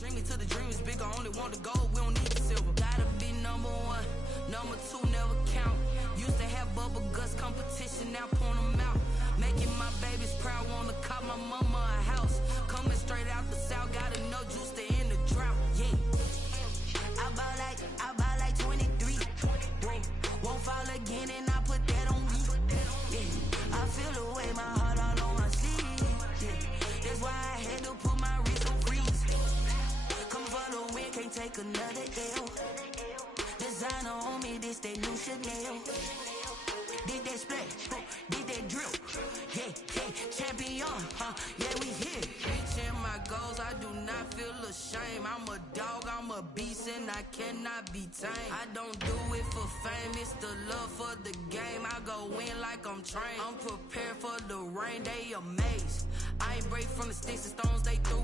Dream me till the dream is bigger, only want the gold, we don't need the silver. Gotta be number one, number two never count. Used to have bubble guts competition, now point them out. Making my babies proud, wanna cop my mama a house. Coming straight out the south, gotta know juice to end the drought, yeah. I bought like 23, won't fall again and I put that on me, yeah. I feel the way, my heart all on my sleeve, yeah. That's why I had to put my wrist on freeze. Come for the win, can't take another L. Designer on me, this that new Chanel. Did that splash, did that drill, yeah, champion, yeah, we here. Reaching my goals, I do not feel ashamed. I'm a dog, I'm a beast, and I cannot be tamed. I don't do it for fame, it's the love for the game. I go in like I'm trained. I'm prepared for the rain, they amazed. I ain't break from the sticks and stones they threw.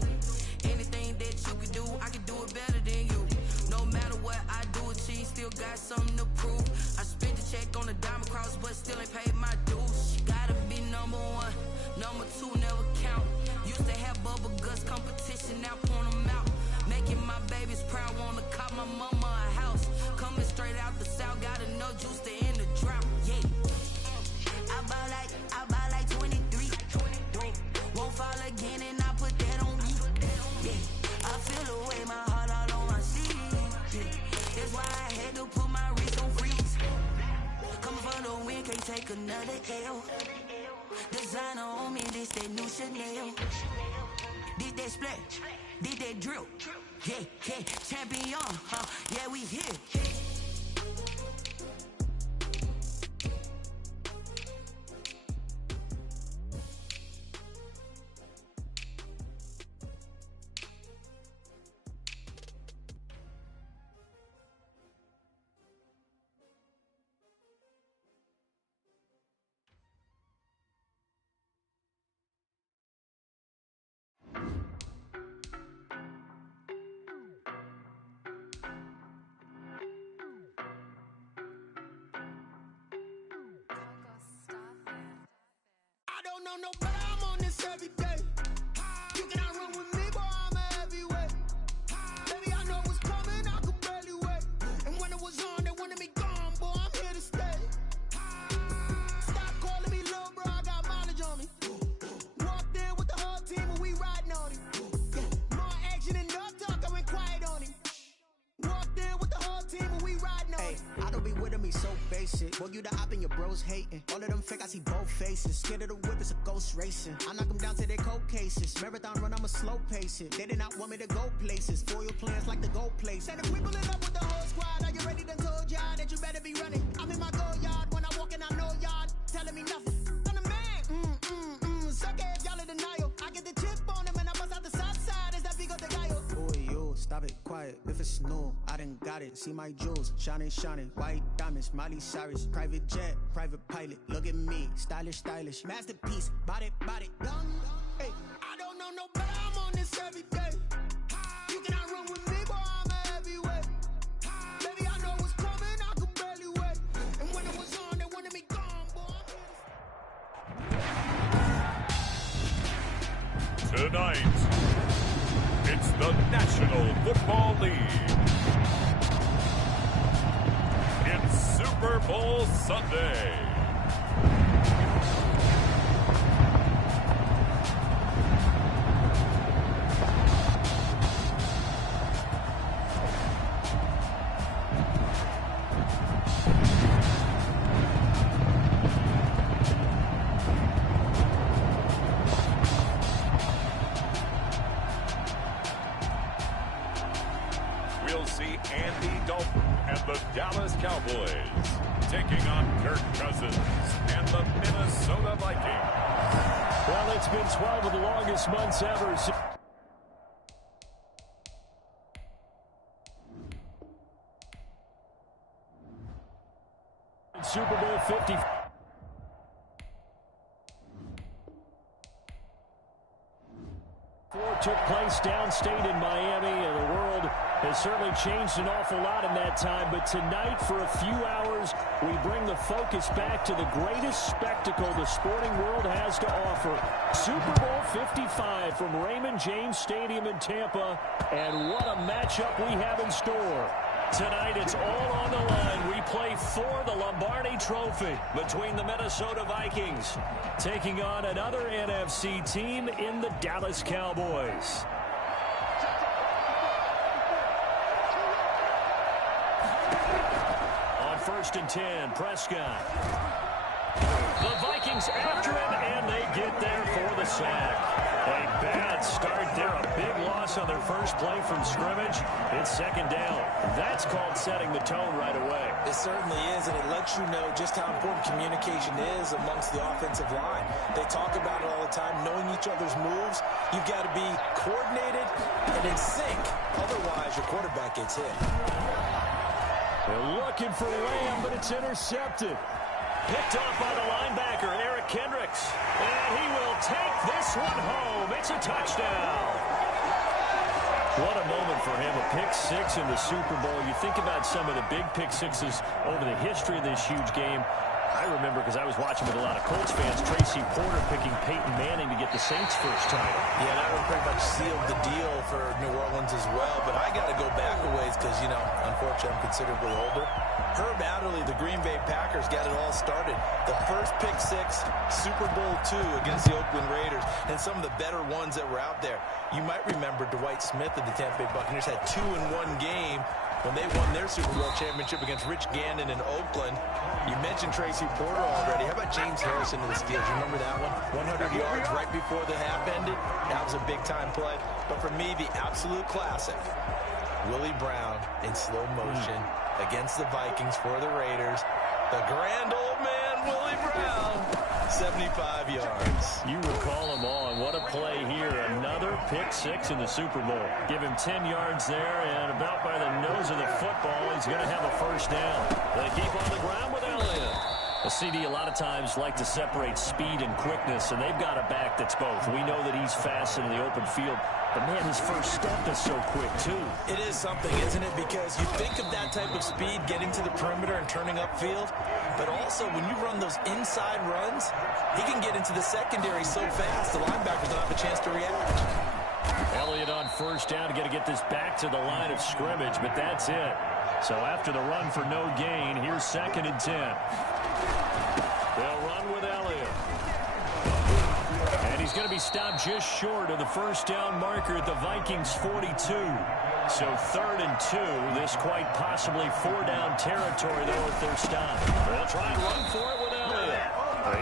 Anything that you can do, I can do it better than you. No matter what I do, achieve, still got something to prove. I spent the check on the diamond cross, but still ain't paid my dues. Gotta be number one, number two never count. Used to have bubble guts competition, now point them out. Making my babies proud, wanna cop my mama a house. Coming straight out the south, gotta know juice to end the drought, yeah. I bought like 23, won't fall again and I put that on me, yeah. I feel the way, my heart all on my sleeve, yeah. That's why I had to put my wrist on freeze. Coming for the win, can't take another L. Designer on me, this that new Chanel. Did that splash, did that drill, yeah, champion, yeah, we here. No, but I'm on this every day. You cannot run with me, boy, I'm a heavyweight. Baby, I know what's coming, I could barely wait. And when it was on, they wanted me gone, boy, I'm here to stay. Stop calling me little bro, I got mileage on me. Walked in with the whole team and we riding on him. More action and no talk, I went quiet on him. Walked in with the whole team and we riding on him. I don't be with him, he's so basic. Boy, you the op and your bros hating. All of them fake, I see both faces. Scared of the whip, it's a ghost racing. I knock them down to their cold cases. Marathon run, I'ma slow pace it. They did not want me to go places. Foil plans like the go place. And if we pulling up with the whole squad, are you ready? Done told y'all that you better be running. I'm in my go yard. When I walk in, I know y'all telling me nothing. I'm the man. Suck it if y'all in denial. I get the chip on them and I bust out the south side. Is that big of the guy? Boy, yo, stop it, quiet. If it's new, I done got it. See my jewels, shining, white diamonds, Miley Cyrus, private jet, private pilot. Look at me, stylish, masterpiece, body, done. Hey, I don't know no better, I'm on this every day. You cannot run with me, boy, I'm a heavyweight. Baby, I know what's coming, I could barely wait. And when it was on, they wanted me gone, boy. Tonight, it's the National Football League. It's Super Bowl Sunday. We'll see Andy Dalton and the Dallas Cowboys taking on Kirk Cousins and the Minnesota Vikings. Well, it's been 12 of the longest months ever. Super Bowl 50. Took place downstate in Miami, and the world has certainly changed an awful lot in that time. But tonight, for a few hours, we bring the focus back to the greatest spectacle the sporting world has to offer. Super Bowl 55 from Raymond James Stadium in Tampa. And what a matchup we have in store. Tonight, it's all on the line. We play for the Lombardi Trophy between the Minnesota Vikings taking on another NFC team in the Dallas Cowboys. On 1st and 10, Prescott. The Vikings after him, and they get there for the sack. A bad start there. A big loss on their first play from scrimmage. It's 2nd down. That's called setting the tone right away. It certainly is, and it lets you know just how important communication is amongst the offensive line. They talk about it all the time, knowing each other's moves. You've got to be coordinated and in sync. Otherwise, your quarterback gets hit. They're looking for Lamb, but it's intercepted. Picked off by the linebacker, Eric Kendricks. And he will take this one home. It's a touchdown. What a moment for him, a pick 6 in the Super Bowl. You think about some of the big pick 6s over the history of this huge game. I remember, because I was watching with a lot of Colts fans, Tracy Porter picking Peyton Manning to get the Saints' first title. Yeah, that would pretty much sealed the deal for New Orleans as well. But I got to go back a ways because, you know, unfortunately I'm considerably older. Herb Adderley, the Green Bay Packers, got it all started. The first pick 6, Super Bowl II against the Oakland Raiders, and some of the better ones that were out there. You might remember Dwight Smith of the Tampa Bay Buccaneers had 2 in one game when they won their Super Bowl championship against Rich Gannon in Oakland. You mentioned Tracy Porter already. How about James Harrison of the Steelers? You remember that one? 100 yards right before the half ended. That was a big-time play. But for me, the absolute classic, Willie Brown in slow motion against the Vikings for the Raiders. The grand old man, Willie Brown, 75 yards. You recall them all, and what a play here. Another pick 6 in the Super Bowl. Give him 10 yards there, and about by the nose of the football, he's going to have a first down. They keep on the ground with Elliott. A CD a lot of times like to separate speed and quickness, and they've got a back that's both. We know that he's fast in the open field, but man, his first step is so quick too. It is something, isn't it? Because you think of that type of speed getting to the perimeter and turning upfield, but also when you run those inside runs, he can get into the secondary so fast the linebackers don't have a chance to react. Elliott on first down, got to get this back to the line of scrimmage, but that's it. So after the run for no gain, here's 2nd and 10. They'll run with Elliott. And he's going to be stopped just short of the first down marker at the Vikings 42. So 3rd and 2. This quite possibly 4-down territory, though, if they're stopped. They'll try and run for it with Elliott.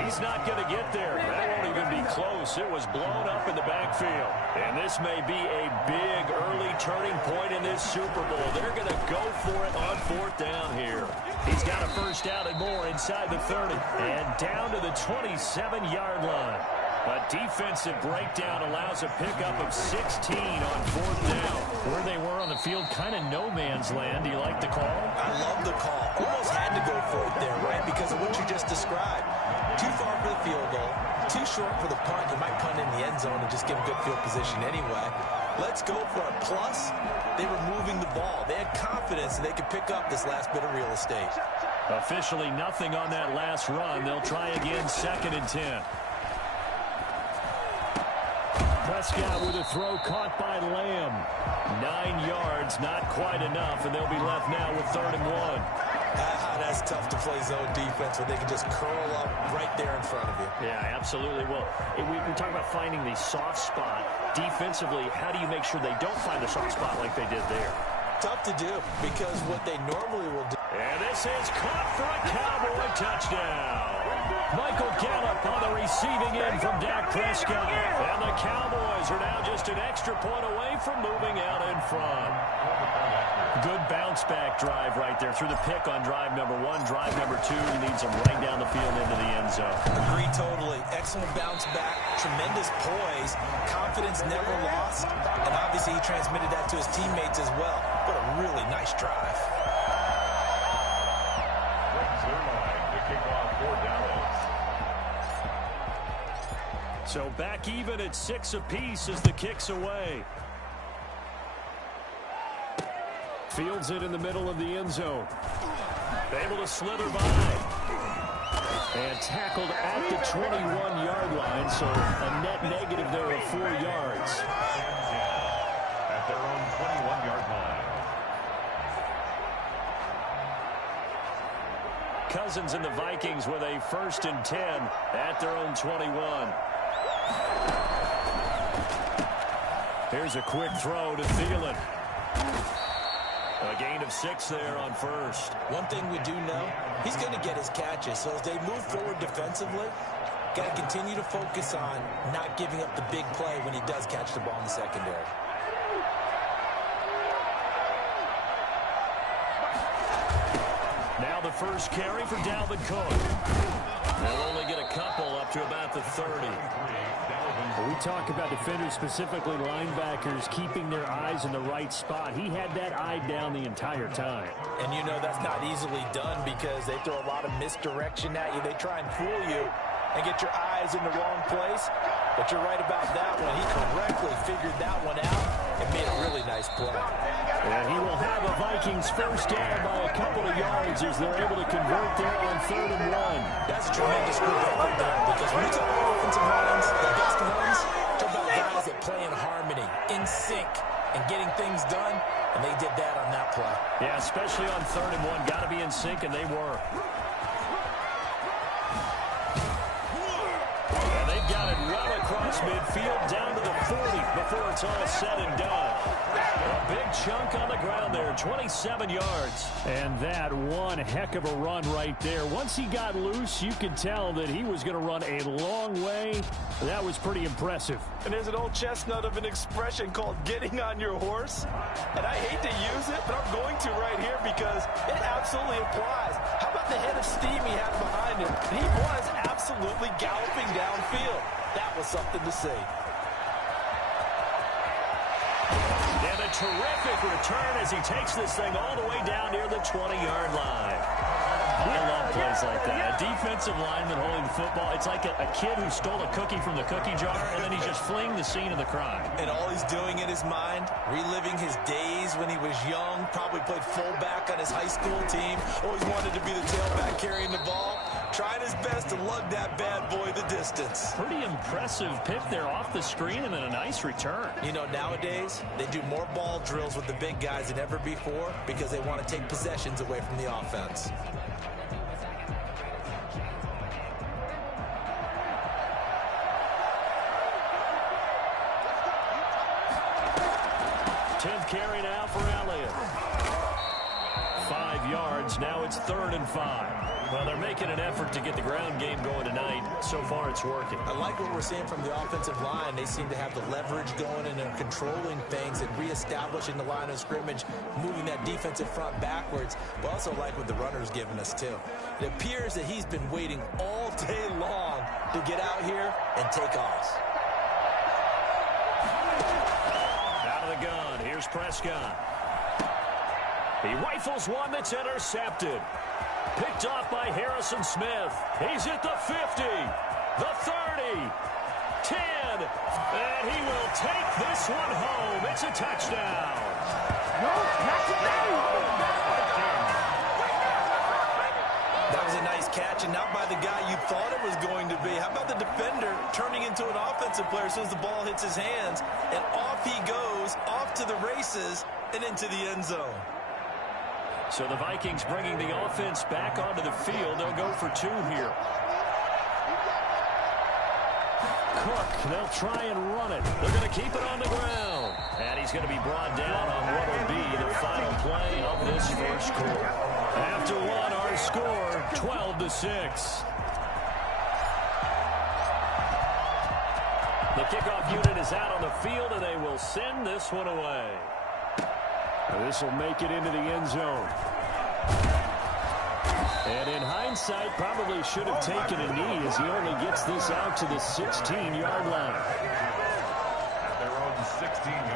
He's not going to get there. That won't even be close. It was blown up in the backfield. And this may be a big early turning point in this Super Bowl. They're going to go for it on 4th down here. He's got a first down and more inside the 30. And down to the 27-yard line. A defensive breakdown allows a pickup of 16 on 4th down. Where they were on the field, kind of no man's land. Do you like the call? I love the call. Almost had to go for it there, right? Because of what you just described. Too far for the field goal. Too short for the punt. You might punt in the end zone and just give them good field position anyway. Let's go for it. Plus, they were moving the ball. They had confidence that they could pick up this last bit of real estate. Officially nothing on that last run. They'll try again, 2nd and 10. Prescott with a throw caught by Lamb. 9 yards, not quite enough, and they'll be left now with 3rd and 1. That's tough to play zone defense where they can just curl up right there in front of you. Yeah, absolutely. Well, we talk about finding the soft spot. Defensively, how do you make sure they don't find the soft spot like they did there? Tough to do because what they normally will do. And this is caught for a Cowboy touchdown. Michael Gallup on the receiving end from Dak Prescott. And the Cowboys are now just an extra point away from moving out in front. Good bounce-back drive right there through the pick on drive number 1. Drive number 2, he leads them right down the field into the end zone. Agree totally. Excellent bounce back. Tremendous poise. Confidence never lost. And obviously he transmitted that to his teammates as well. What a really nice drive. So back even at 6 apiece as the kick's away. Fields it in the middle of the end zone. Able to slither by. And tackled at the 21-yard line, so a net negative there of 4 yards. At their own 21-yard line. Cousins and the Vikings with a 1st and 10 at their own 21. Here's a quick throw to Thielen. A gain of 6 there on 1st. One thing we do know, he's going to get his catches. So as they move forward defensively, got to continue to focus on not giving up the big play when he does catch the ball in the secondary. Now the first carry for Dalvin Cook. They'll only get a couple up to about the 30. We talk about defenders, specifically linebackers, keeping their eyes in the right spot. He had that eye down the entire time. And you know that's not easily done because they throw a lot of misdirection at you. They try and fool you and get your eyes in the wrong place. But you're right about that one. He correctly figured that one out and made a really nice play. And he will have a Vikings first down by a couple of yards as they're able to convert there on 3rd and 1. That's a tremendous group effort there because when you talk about offensive lines, the best ones, talk about guys that play in harmony, in sync, and getting things done, and they did that on that play. Yeah, especially on 3rd and 1. Got to be in sync, and they were. And they've got it well across midfield down to the 40 before it's all said and done. A big chunk on the ground there, 27 yards. And that one heck of a run right there. Once he got loose, you could tell that he was going to run a long way. That was pretty impressive. And there's an old chestnut of an expression called getting on your horse. And I hate to use it, but I'm going to right here because it absolutely applies. How about the head of steam he had behind him? And he was absolutely galloping downfield. That was something to see. And a terrific return as he takes this thing all the way down near the 20-yard line. I love plays like that. A defensive lineman holding the football. It's like a kid who stole a cookie from the cookie jar, and then he's just fleeing the scene of the crime. And all he's doing in his mind, reliving his days when he was young, probably played fullback on his high school team, always wanted to be the tailback carrying the ball, trying his best to lug that bad boy the distance. Pretty impressive pick there off the screen and then a nice return. You know, nowadays, they do more ball drills with the big guys than ever before because they want to take possessions away from the offense. Carry now for Elliott. 5 yards. Now it's 3rd and 5. Well, they're making an effort to get the ground game going tonight. So far, it's working. I like what we're seeing from the offensive line. They seem to have the leverage going and they're controlling things and reestablishing the line of scrimmage, moving that defensive front backwards. But also like what the runner's giving us, too. It appears that he's been waiting all day long to get out here and take off. The gun. Here's Prescott. He rifles one that's intercepted. Picked off by Harrison Smith. He's at the 50, the 30, 10, and he will take this one home. It's a touchdown. That was a nice catch, and not by the guy you thought it was going to be. How about the defender turning into an offensive player as soon as the ball hits his hands, and off he goes, off to the races, and into the end zone. So the Vikings bringing the offense back onto the field. They'll go for 2 here. Cook, they'll try and run it. They're going to keep it on the ground. And he's going to be brought down on what will be the final play of this first quarter. After one, our score, 12-6. The kickoff unit is out on the field, and they will send this one away. This will make it into the end zone. And in hindsight, probably should have taken a knee as he only gets this out to the 16-yard line.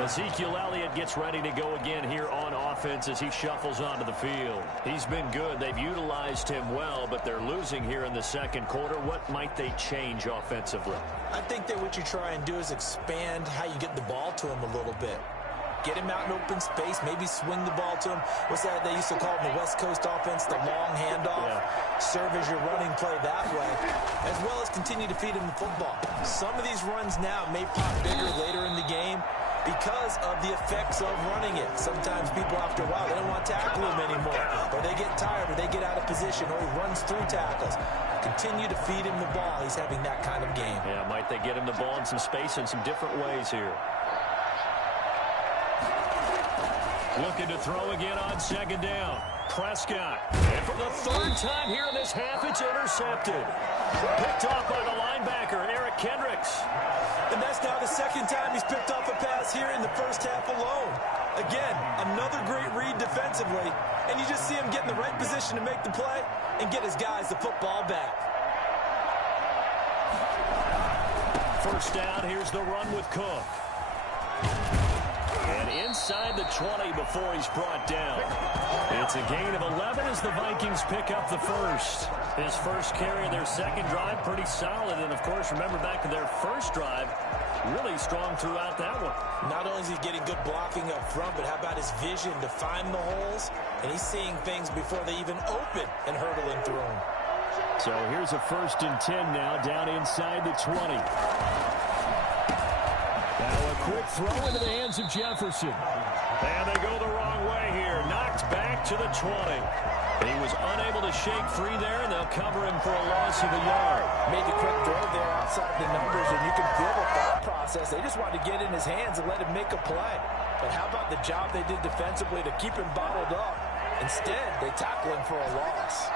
Ezekiel Elliott gets ready to go again here on offense as he shuffles onto the field. He's been good. They've utilized him well, but they're losing here in the second quarter. What might they change offensively? I think that what you try and do is expand how you get the ball to him a little bit. get him out in open space, maybe swing the ball to him. What's that they used to call in the West Coast offense, the long handoff? Yeah. Serve as your running play that way, as well as continue to feed him the football. Some of these runs now may pop bigger later in the game because of the effects of running it. Sometimes people, after a while, they don't want to tackle him anymore, or they get tired, or they get out of position, or he runs through tackles. Continue to feed him the ball. He's having that kind of game. Yeah, might they get him the ball in some space in some different ways here. Looking to throw again on second down. Prescott. And for the third time here in this half, it's intercepted. Picked off by the linebacker, Eric Kendricks. And that's now the second time he's picked off a pass here in the first half alone. Again, another great read defensively. And you just see him get in the right position to make the play and get his guys the football back. First down, here's the run with Cook. And inside the 20 before he's brought down. It's a gain of 11 as the Vikings pick up the first. His first carry of their second drive, pretty solid. And, of course, remember back to their first drive, really strong throughout that one. Not only is he getting good blocking up front, but how about his vision to find the holes? And he's seeing things before they even open and hurdling through them. So here's a 1st and 10 now, down inside the 20. Now a quick throw into the hands of Jefferson. And they go the wrong way here. Knocked back to the 20. He was unable to shake free there, and they'll cover him for a loss of a yard. Made the quick throw there outside the numbers, and you can feel the thought process. They just wanted to get in his hands and let him make a play. But how about the job they did defensively to keep him bottled up? Instead, they tackle him for a loss.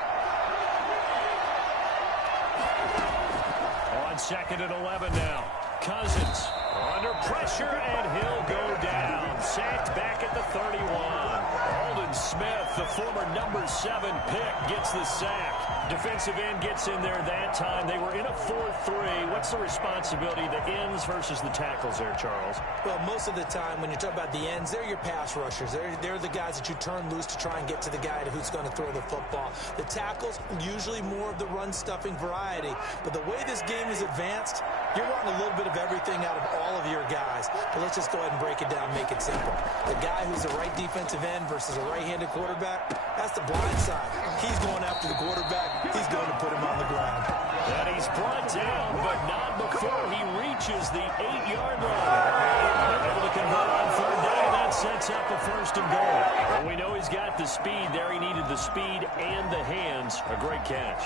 On 2nd and 11 now. Cousins under pressure, and he'll go down. Sacked back at the 31. Aldon Smith, the former number 7 pick, gets the sack. Defensive end gets in there that time. They were in a 4-3. What's the responsibility, the ends versus the tackles there, Charles? Well, most of the time when you talk about the ends, they're your pass rushers. They're the guys that you turn loose to try and get to the guy who's going to throw the football. The tackles, usually more of the run-stuffing variety. But the way this game is advanced, you're wanting a little bit of everything out of all of your guys. But let's just go ahead and break it down, make it simple. The guy who's the right defensive end versus a right-handed quarterback, that's the blind side. He's going after the quarterback. He's going to put him on the ground. And he's brought down, but not before he reaches the 8-yard line. They're able to convert on 3rd down. That sets up a 1st and goal. Well, we know he's got the speed there. He needed the speed and the hands. A great catch.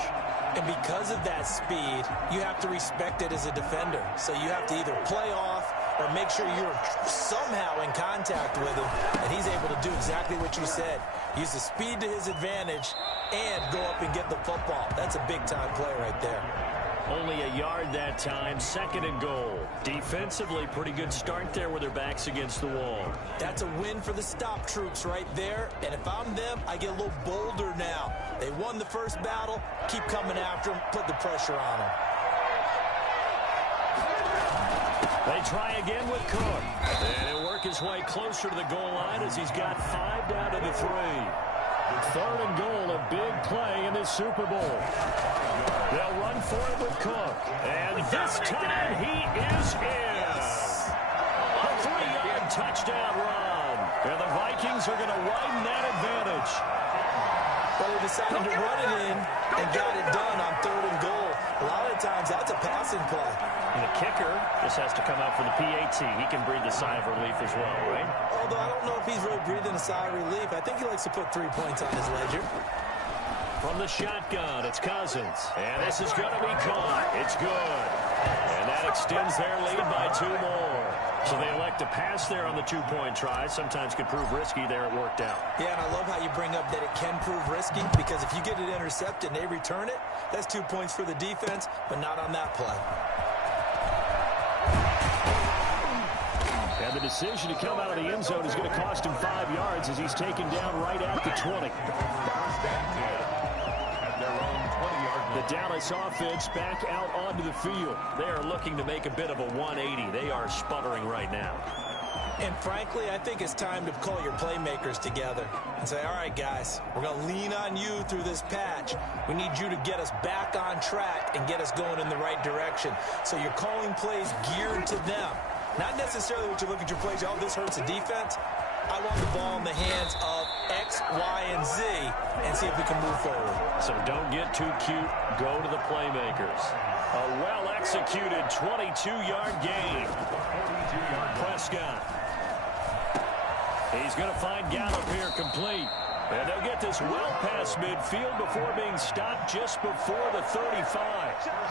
And because of that speed, you have to respect it as a defender. So you have to either play off or make sure you're somehow in contact with him. And he's able to do exactly what you said. Use the speed to his advantage and go up and get the football. That's a big-time play right there. Only a yard that time, 2nd and goal. Defensively, pretty good start there with their backs against the wall. That's a win for the stop troops right there. And if I'm them, I get a little bolder now. They won the first battle. Keep coming after them. Put the pressure on them. They try again with Cook. And he'll work his way closer to the goal line as he's got 5 down to the 3. 3rd and goal, a big play in this Super Bowl. They'll run for it with Cook. And this time he is in. A 3-yard touchdown run. And the Vikings are going to widen that advantage. Well, they decided to run it in and got it done on 3rd and goal. A lot of times that's a passing play. And the kicker just has to come out for the PAT. He can breathe a sigh of relief as well, right? Although I don't know if he's really breathing a sigh of relief. I think he likes to put 3 points on his ledger. From the shotgun, it's Cousins. And this is going to be caught. It's good. And that extends their lead by 2 more. So they elect to pass there on the 2-point try. Sometimes could prove risky. There it worked out. Yeah, and I love how you bring up that it can prove risky, because if you get it intercepted and they return it, that's 2 points for the defense, but not on that play. And the decision to come out of the end zone is going to cost him 5 yards as he's taken down right at the 20. The Dallas offense back out onto the field. They are looking to make a bit of a 180. They are sputtering right now. And frankly, I think it's time to call your playmakers together and say, all right, guys, we're going to lean on you through this patch. We need you to get us back on track and get us going in the right direction. So you're calling plays geared to them. Not necessarily what you look at your plays, oh, this hurts the defense. I want the ball in the hands of X, Y, and Z and see if we can move forward. So don't get too cute. Go to the playmakers. A well-executed 22-yard gain. Prescott. He's going to find Gallup here complete. And they'll get this well past midfield before being stopped just before the 35.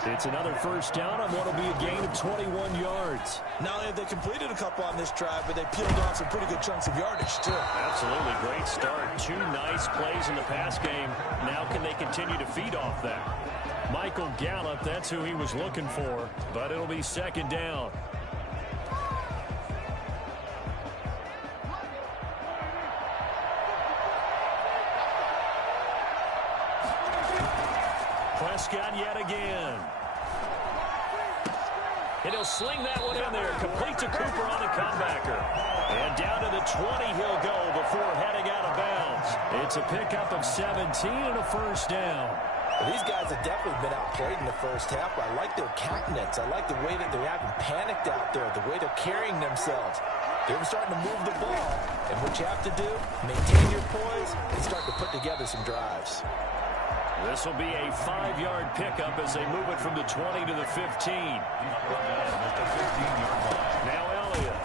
It's another first down on what will be a gain of 21 yards. Not only have they completed a couple on this drive, but they peeled off some pretty good chunks of yardage, too. Absolutely great start. Two nice plays in the pass game. Now can they continue to feed off that? Michael Gallup, that's who he was looking for, but it'll be second down. Prescott yet again. And he'll sling that one in there. Complete to Cooper on the comebacker. And down to the 20 he'll go before heading out of bounds. It's a pickup of 17 and a first down. Well, these guys have definitely been outplayed in the first half. I like their countenance. I like the way that they're having panicked out there, the way they're carrying themselves. They're starting to move the ball. And what you have to do, maintain your poise and start to put together some drives. This will be a 5-yard pickup as they move it from the 20 to the 15. Now Elliott.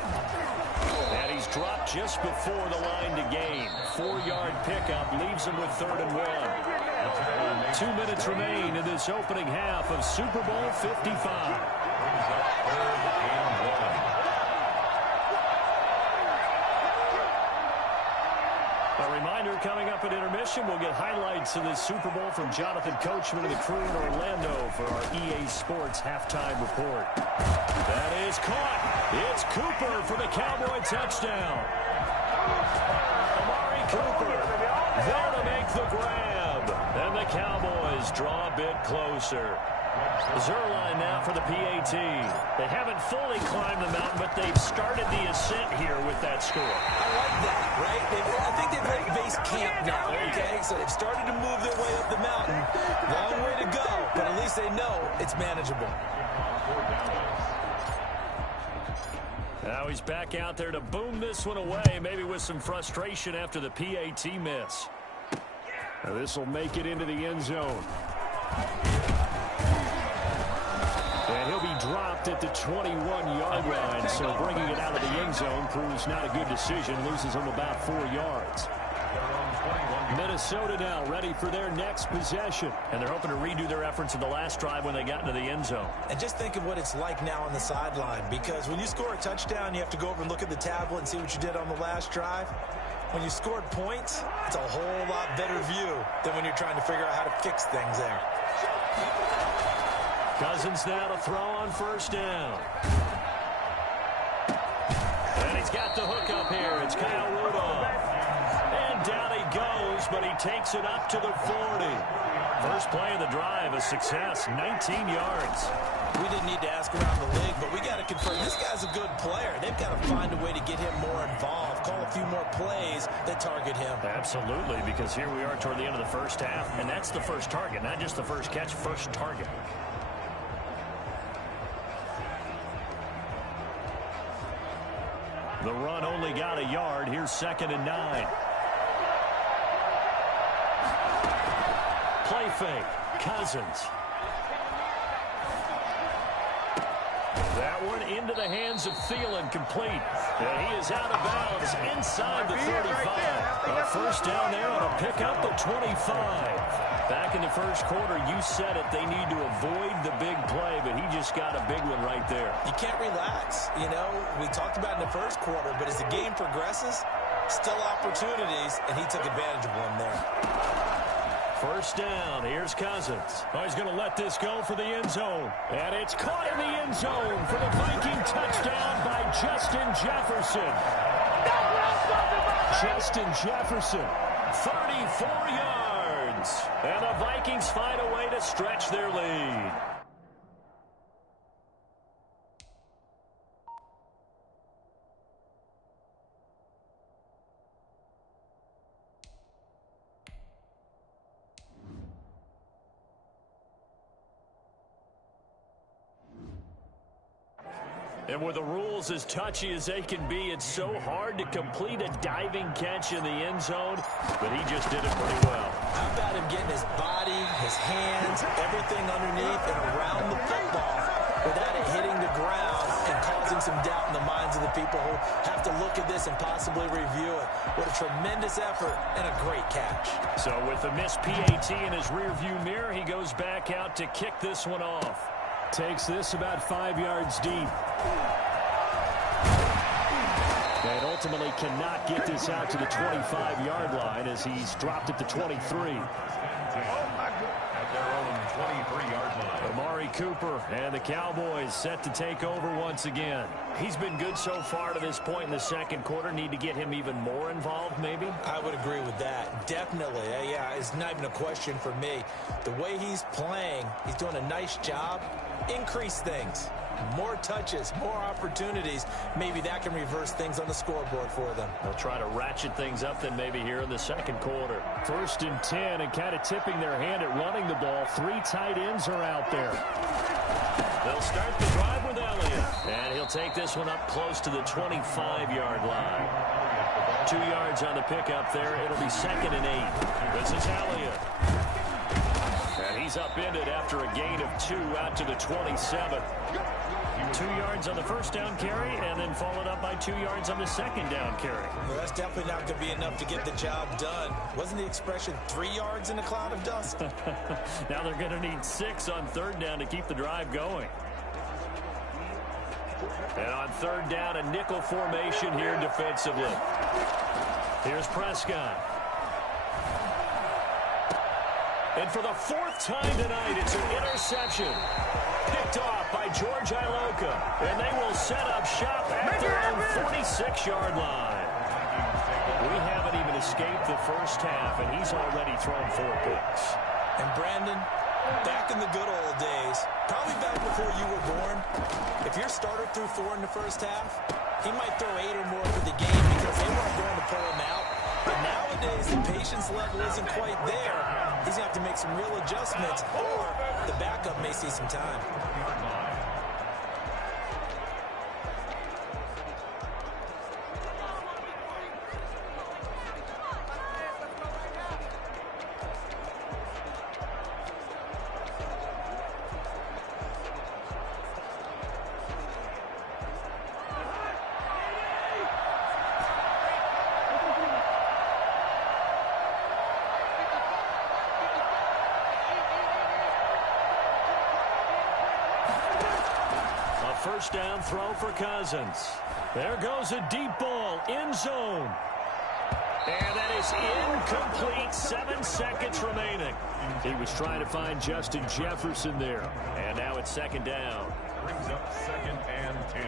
And he's dropped just before the line to gain. 4-yard pickup leaves him with 3rd and 1. 2 minutes remain in this opening half of Super Bowl 55. A reminder, coming up at intermission, we'll get highlights of this Super Bowl from Jonathan Coachman and the crew in Orlando for our EA Sports halftime report. That is caught. It's Cooper for the Cowboy touchdown. Amari Cooper there to make the grab. And the Cowboys draw a bit closer. Myrlon now for the PAT. They haven't fully climbed the mountain, but they've started the ascent here with that score. I like that, right? I think they've hit base camp now, okay? So they've started to move their way up the mountain. Long way to go, but at least they know it's manageable. Now he's back out there to boom this one away, maybe with some frustration after the PAT miss. Now this will make it into the end zone. And he'll be dropped at the 21-yard line, so bringing it out of the end zone proves not a good decision. Loses him about 4 yards. Minnesota now ready for their next possession. And they're hoping to redo their efforts in the last drive when they got into the end zone. And just think of what it's like now on the sideline, because when you score a touchdown, you have to go over and look at the tablet and see what you did on the last drive. When you scored points, it's a whole lot better view than when you're trying to figure out how to fix things there. Cousins now to throw on first down. And he's got the hook up here. It's Kyle Rudolph. And down he goes, but he takes it up to the 40. First play of the drive, a success, 19 yards. We didn't need to ask around the league, but we got to confirm this guy's a good player. They've got to find a way to get him more involved, call a few more plays that target him. Absolutely, because here we are toward the end of the first half, and that's the first target, not just the first catch, first target. The run only got a yard. Here's 2nd and 9. Play fake. Cousins. That one into the hands of Thielen, complete. And he is out of bounds inside the 35. A first down there on a pickup at 25. Back in the first quarter, you said it, they need to avoid the big play, but he just got a big one right there. You can't relax. You know, we talked about in the first quarter, but as the game progresses, still opportunities, and he took advantage of one there. First down, here's Cousins. Oh, he's going to let this go for the end zone. And it's caught in the end zone for the Viking touchdown by Justin Jefferson. Justin Jefferson, 34 yards. And the Vikings find a way to stretch their lead. And with the rules as touchy as they can be, it's so hard to complete a diving catch in the end zone, but he just did it pretty well. How about him getting his body, his hands, everything underneath and around the football without it hitting the ground and causing some doubt in the minds of the people who have to look at this and possibly review it. What a tremendous effort and a great catch. So with the missed PAT in his rearview mirror, he goes back out to kick this one off. Takes this about 5 yards deep. And ultimately cannot get this out to the 25-yard line as he's dropped it to 23. At their own 23-yard line. Amari Cooper and the Cowboys set to take over once again. He's been good so far to this point in the second quarter. Need to get him even more involved, maybe? I would agree with that. Definitely. Yeah, it's not even a question for me. The way he's playing, he's doing a nice job. Increase things. More touches, more opportunities. Maybe that can reverse things on the scoreboard for them. They'll try to ratchet things up then maybe here in the second quarter. 1st and 10 and kind of tipping their hand at running the ball. 3 tight ends are out there. They'll start the drive with Elliott. And he'll take this one up close to the 25-yard line. 2 yards on the pickup there. It'll be 2nd and 8. This is Elliott. And he's upended after a gain of 2 out to the 27. 2 yards on the first down carry, and then followed up by 2 yards on the second down carry. Well, that's definitely not going to be enough to get the job done. Wasn't the expression 3 yards in a cloud of dust? Now they're going to need 6 on 3rd down to keep the drive going. And on 3rd down, a nickel formation here defensively. Here's Prescott. And for the 4th time tonight, it's an interception. Picked off by George Iloka. And they will set up shop at their own 46-yard line. We haven't even escaped the first half, and he's already thrown 4 picks. And Brandon, back in the good old days, probably back before you were born, if your starter threw 4 in the first half, he might throw 8 or more for the game because they weren't going to pull him out. But nowadays, the patience level isn't quite there. He's going to have to make some real adjustments, or the backup may see some time. First down throw for Cousins. There goes a deep ball, end zone. And that is incomplete. 7 seconds remaining. He was trying to find Justin Jefferson there. And now it's 2nd down. Brings up 2nd and 10.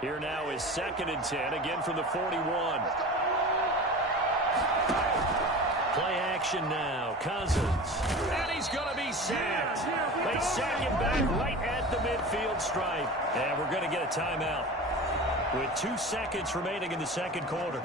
Here now is 2nd and 10, again from the 41. Play action now. Cousins. And he's going to be sacked. They sack him back right at the midfield stripe. And we're going to get a timeout with 2 seconds remaining in the second quarter.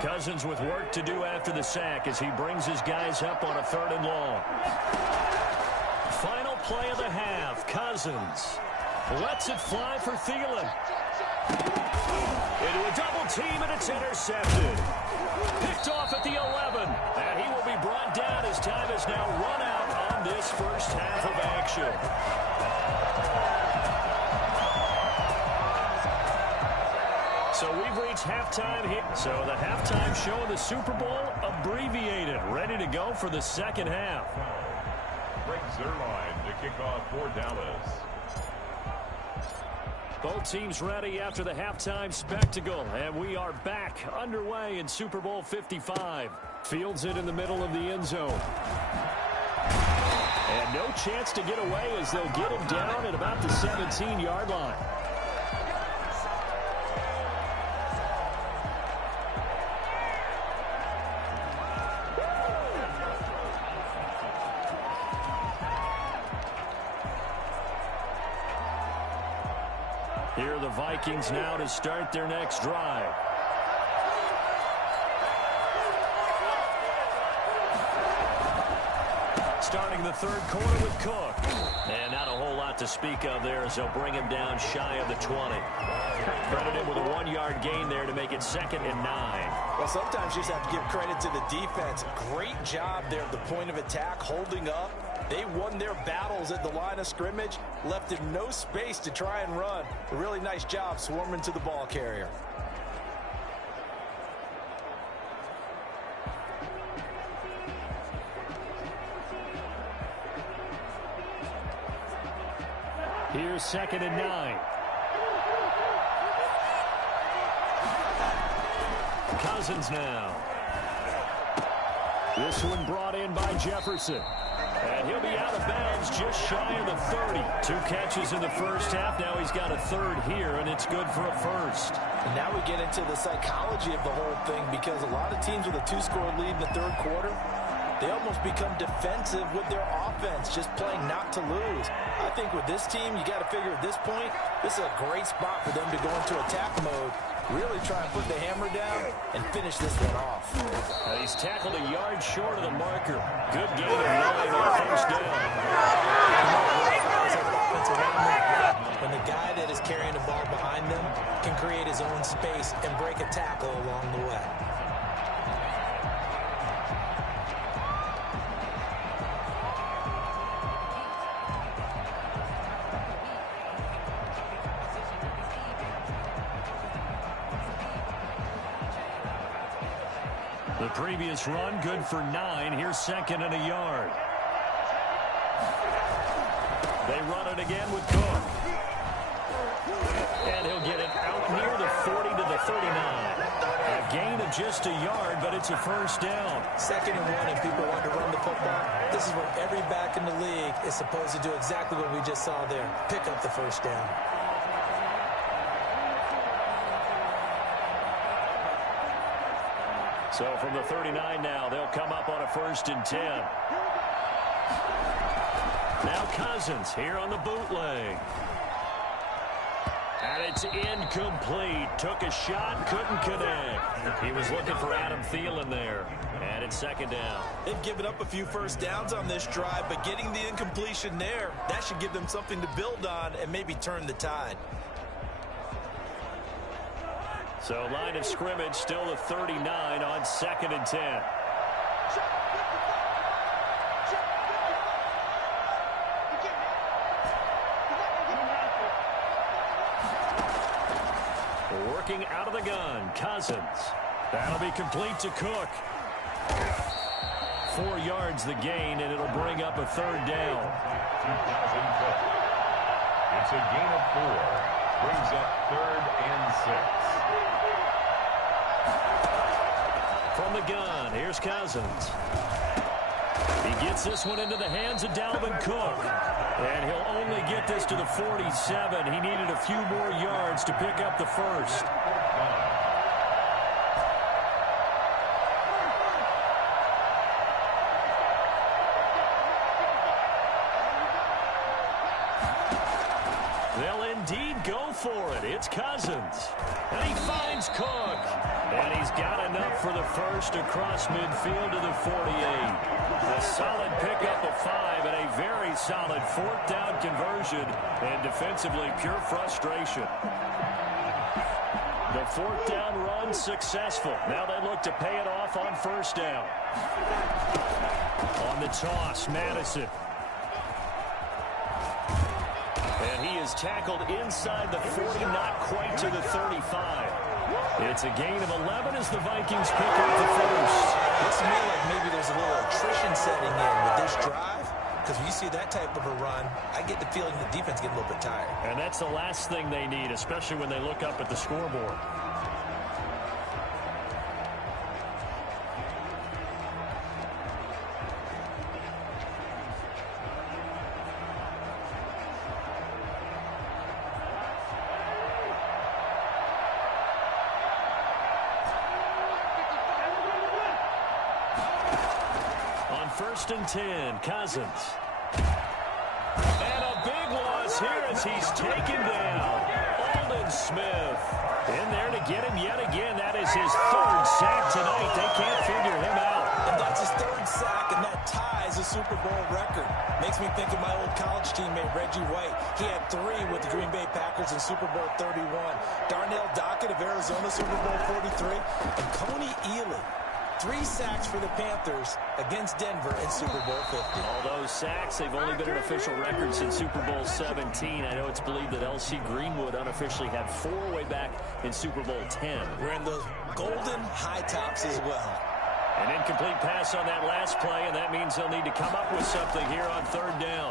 Cousins with work to do after the sack as he brings his guys up on a 3rd and long. Final play of the half. Cousins lets it fly for Thielen. Into a double team, and it's intercepted. Picked off at the 11. And he will be brought down as time is now run out on this first half of action. So we've reached halftime here. So the halftime show of the Super Bowl abbreviated, ready to go for the second half. Greg Zerline to kick off for Dallas. Both teams ready after the halftime spectacle, and we are back underway in Super Bowl 55. Fields it in the middle of the end zone. And no chance to get away as they'll get him down at about the 17-yard line. Here are the Vikings now to start their next drive. Starting the third quarter with Cook. And not a whole lot to speak of there as they'll bring him down shy of the 20. Credit him with a 1-yard gain there to make it 2nd and 9. Well, sometimes you just have to give credit to the defense. Great job there at the point of attack, holding up. They won their battles at the line of scrimmage, left him no space to try and run. A really nice job swarming to the ball carrier. Here's 2nd and 9. Cousins now. This one brought in by Jefferson. And he'll be out of bounds just shy of the 30. 2 catches in the first half. Now he's got a third here, and it's good for a first. And now we get into the psychology of the whole thing, because a lot of teams with a 2-score lead in the third quarter, they almost become defensive with their offense, just playing not to lose. I think with this team, you got to figure at this point, this is a great spot for them to go into attack mode, really try and put the hammer down and finish this one off. He's tackled a yard short of the marker. Good gain of 9 on first down. When the guy that is carrying the ball behind them can create his own space and break a tackle along the way. The previous run, good for 9. Here's 2nd and a yard. They run it again with Cook. And he'll get it out near the 40 to the 39. A gain of just a yard, but it's a first down. 2nd and 1, and people want to run the football. This is where every back in the league is supposed to do exactly what we just saw there. Pick up the first down. So from the 39 now, they'll come up on a 1st and 10. Now Cousins here on the bootleg. And it's incomplete. Took a shot, couldn't connect. He was looking for Adam Thielen there. And it's 2nd down. They've given up a few first downs on this drive, but getting the incompletion there, that should give them something to build on and maybe turn the tide. So line of scrimmage still the 39 on 2nd and 10. Working out of the gun, Cousins. That'll be complete to Cook. 4 yards the gain, and it'll bring up a 3rd down. It's a gain of 4. Brings up 3rd and 6. From the gun, here's Cousins. He gets this one into the hands of Dalvin Cook. And he'll only get this to the 47. He needed a few more yards to pick up the first. They'll indeed go for it. It's Cousins. And he finds Cook. And he's got enough for the first across midfield to the 48. A solid pickup of 5 and a very solid 4th down conversion. And defensively, pure frustration. The 4th down run successful. Now they look to pay it off on 1st down. On the toss, Madison. And he is tackled inside the 40, not quite to the 35. It's a gain of 11 as the Vikings pick up the first. Looks to me like maybe there's a little attrition setting in with this drive, because when you see that type of a run, I get the feeling the defense getting a little bit tired. And that's the last thing they need, especially when they look up at the scoreboard. On 1st and 10, Cousins. And a big loss here as he's taken down. All Tyron Smith in there to get him yet again. That is his third sack tonight. They can't figure him out. And that's his third sack, and that ties a Super Bowl record. Makes me think of my old college teammate, Reggie White. He had 3 with the Green Bay Packers in Super Bowl 31. Darnell Dockett of Arizona, Super Bowl 43. And Coney Ealy, 3 sacks for the Panthers against Denver in Super Bowl 50. All those sacks, they've only been an official record since Super Bowl 17. I know it's believed that L.C. Greenwood unofficially had 4 way back in Super Bowl 10. We're in those golden high tops as well. An incomplete pass on that last play, and that means they'll need to come up with something here on third down.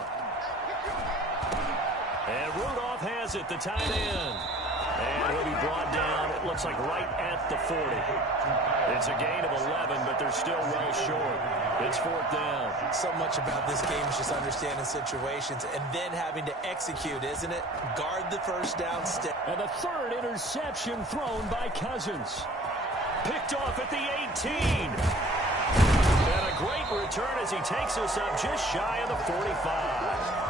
And Rudolph has it, the tight end. And he'll be brought down, it looks like right at the 40. It's a gain of 11, but they're still well short. It's fourth down. So much about this game is just understanding situations and then having to execute, isn't it? Guard the first down step. And the third interception thrown by Cousins. Picked off at the 18. And a great return as he takes us up just shy of the 45.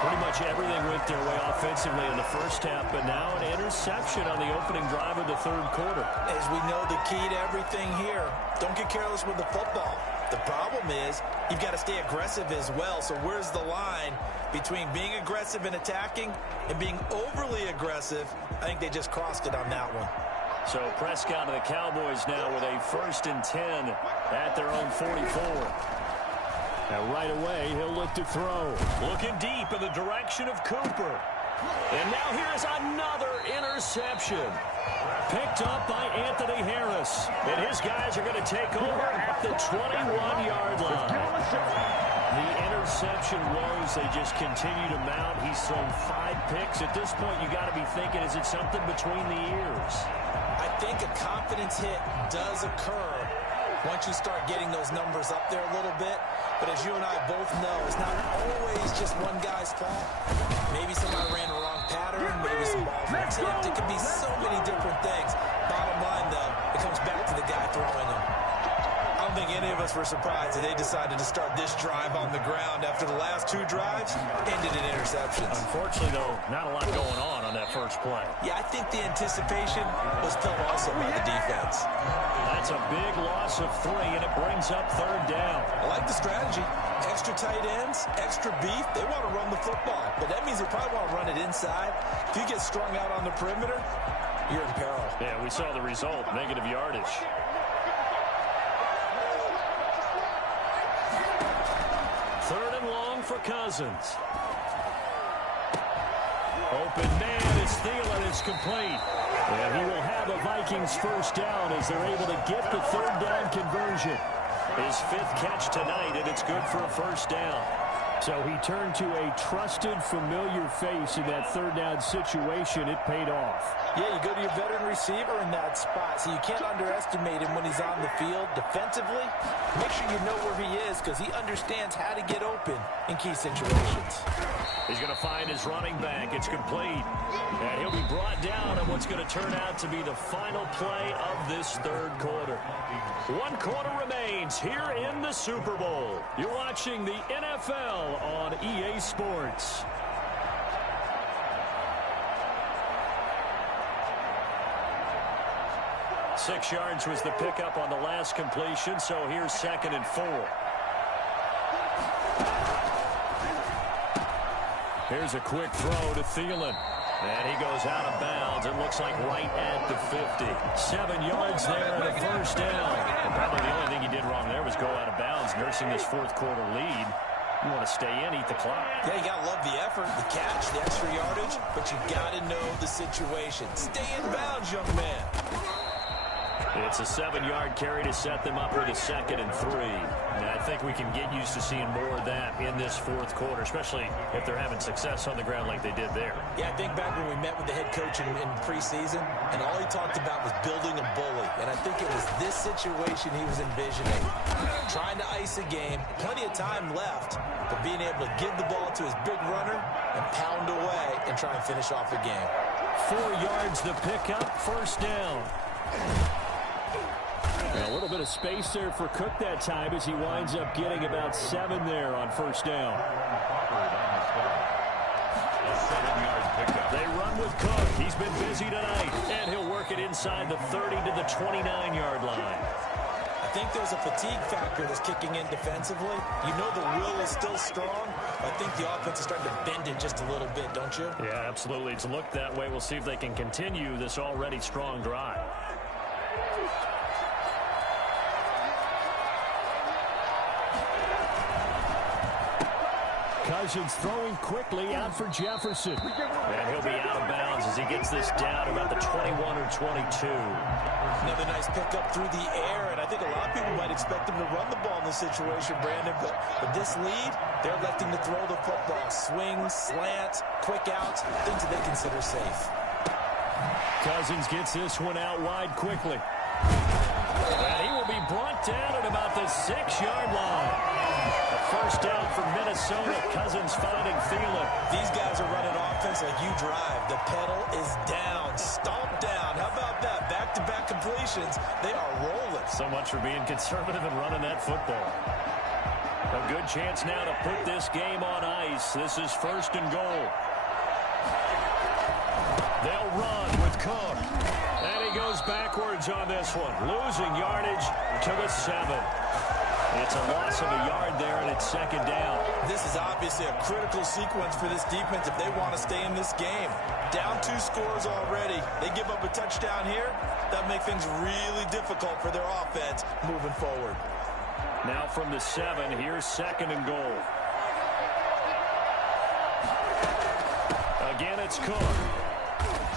Pretty much everything went their way offensively in the first half, but now an interception on the opening drive of the third quarter. As we know, the key to everything here, don't get careless with the football. The problem is you've got to stay aggressive as well. So where's the line between being aggressive and attacking and being overly aggressive? I think they just crossed it on that one. So Prescott and the Cowboys now with a 1st and 10 at their own 44. And right away, he'll look to throw. Looking deep in the direction of Cooper. And now here is another interception. Picked up by Anthony Harris. And his guys are going to take over at the 21-yard line. The interception woes, they just continue to mount. He's thrown 5 picks. At this point, you got to be thinking, is it something between the ears? I think a confidence hit does occur once you start getting those numbers up there a little bit. But as you and I both know, it's not always just one guy's fault. Maybe somebody ran the wrong pattern, maybe some balls were tipped. It could be so many different things. Bottom line, though, it comes back to the guy throwing them. I don't think any of us were surprised that they decided to start this drive on the ground after the last 2 drives ended in interceptions. Unfortunately, though, not a lot going on that first play. Yeah, I think the anticipation was felt also by the defense. That's a big loss of 3, and it brings up third down. I like the strategy. Extra tight ends, extra beef. They want to run the football, but that means they probably want to run it inside. If you get strung out on the perimeter, you're in peril. Yeah, we saw the result, negative yardage. Third and long for Cousins. Open man, it's Thielen, it's complete. And he will have a Vikings first down as they're able to get the third down conversion. His 5th catch tonight, and it's good for a first down. So he turned to a trusted, familiar face in that third down situation. It paid off. Yeah, you go to your veteran receiver in that spot, so you can't underestimate him when he's on the field defensively. Make sure you know where he is because he understands how to get open in key situations. He's going to find his running back. It's complete. And he'll be brought down on what's going to turn out to be the final play of this third quarter. 1 quarter remains here in the Super Bowl. You're watching the NFL on EA Sports. Six yards was the pickup on the last completion, so here's 2nd and 4. Here's a quick throw to Thielen. And he goes out of bounds. It looks like right at the 50. 7 yards there and a first down. And probably the only thing he did wrong there was go out of bounds, nursing this fourth quarter lead. You want to stay in, eat the clock. Yeah, you got to love the effort, the catch, the extra yardage, but you got to know the situation. Stay in bounds, young man. It's a 7-yard carry to set them up with a 2nd and 3. And I think we can get used to seeing more of that in this fourth quarter, especially if they're having success on the ground like they did there. Yeah, I think back when we met with the head coach in preseason, and all he talked about was building a bully. And I think it was this situation he was envisioning. Trying to ice a game, plenty of time left, but being able to give the ball to his big runner and pound away and try and finish off the game. 4 yards the pickup, first down. And a little bit of space there for Cook that time as he winds up getting about 7 there on first down. 7 yards picked is he tonight? And he'll work it inside the 30 to the 29-yard line. I think there's a fatigue factor that's kicking in defensively. You know the will is still strong. I think the offense is starting to bend it just a little bit, don't you? Yeah, absolutely. It's looked that way. We'll see if they can continue this already strong drive. Cousins throwing quickly out for Jefferson. And he'll be out of bounds as he gets this down about the 21 or 22. Another nice pickup through the air, and I think a lot of people might expect him to run the ball in this situation, Brandon, but with this lead, they're electing to throw the football. Swings, slants, quick outs, things that they consider safe. Cousins gets this one out wide quickly. And he will be brought down at about the 6-yard line. A first down for Minnesota. Cousins finding Thielen. These guys are running offense like you drive. The pedal is down, stomped down. How about that? Back-to-back completions. They are rolling. So much for being conservative and running that football. A good chance now to put this game on ice. This is first and goal. They'll run with Cook. And he goes backwards on this one. Losing yardage to the 7. It's a loss of a yard there, and it's second down. This is obviously a critical sequence for this defense if they want to stay in this game. Down 2 scores already. They give up a touchdown here. That makes things really difficult for their offense moving forward. Now from the 7, here's second and goal. Again, it's Cook.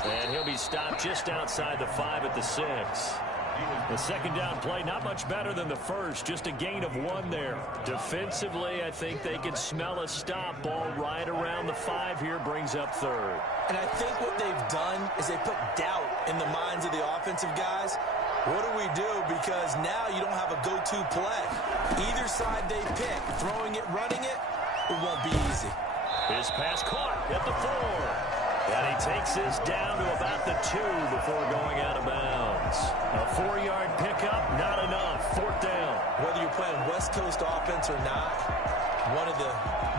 And he'll be stopped just outside the 5 at the 6. The second down play, not much better than the first, just a gain of 1 there. Defensively, I think they can smell a stop. Ball right around the 5 here, brings up third. And I think what they've done is they put doubt in the minds of the offensive guys. What do we do? Because now you don't have a go-to play. Either side they pick, throwing it, running it, it won't be easy. His pass caught at the 4. And he takes this down to about the 2 before going out of bounds. A 4-yard pickup, not enough. Fourth down. Whether you're playing West Coast offense or not, one of the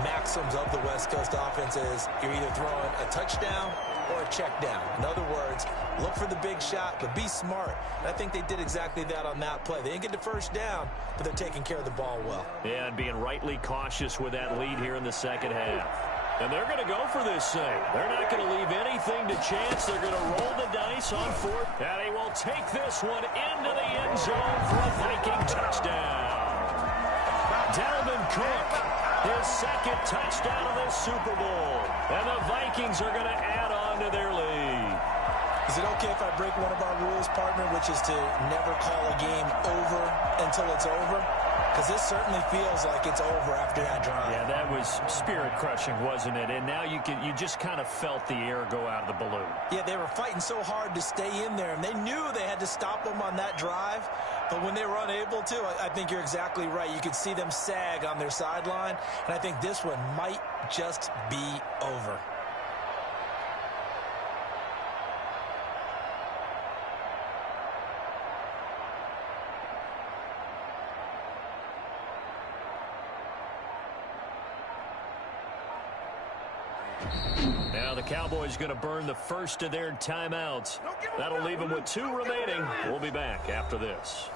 maxims of the West Coast offense is you're either throwing a touchdown or a check down. In other words, look for the big shot, but be smart. And I think they did exactly that on that play. They didn't get the first down, but they're taking care of the ball well. Yeah, and being rightly cautious with that lead here in the second half. And they're going to go for this thing. They're not going to leave anything to chance. They're going to roll the dice on 4th. And he will take this one into the end zone for a Viking touchdown. Dalvin Cook, his second touchdown of this Super Bowl. And the Vikings are going to add on to their lead. Is it okay if I break one of our rules, partner, which is to never call a game over until it's over? Because this certainly feels like it's over after that drive. Yeah, that was spirit-crushing, wasn't it? And now you just kind of felt the air go out of the balloon. Yeah, they were fighting so hard to stay in there, and they knew they had to stop them on that drive. But when they were unable to, I think you're exactly right. You could see them sag on their sideline, and I think this one might just be over. Now the Cowboys going to burn the first of their timeouts. That'll leave them with 2 remaining. We'll be back after this.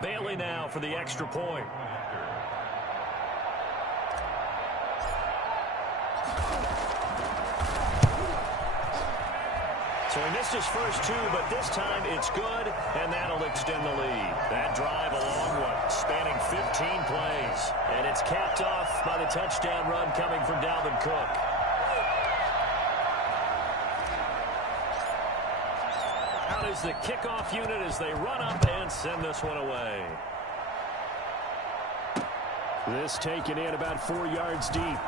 Bailey now for the extra point. So he missed his first two, but this time it's good, and that'll extend the lead. That drive a long one, spanning 15 plays. And it's capped off by the touchdown run coming from Dalvin Cook. Out is the kickoff unit as they run up and send this one away. This taken in about 4 yards deep.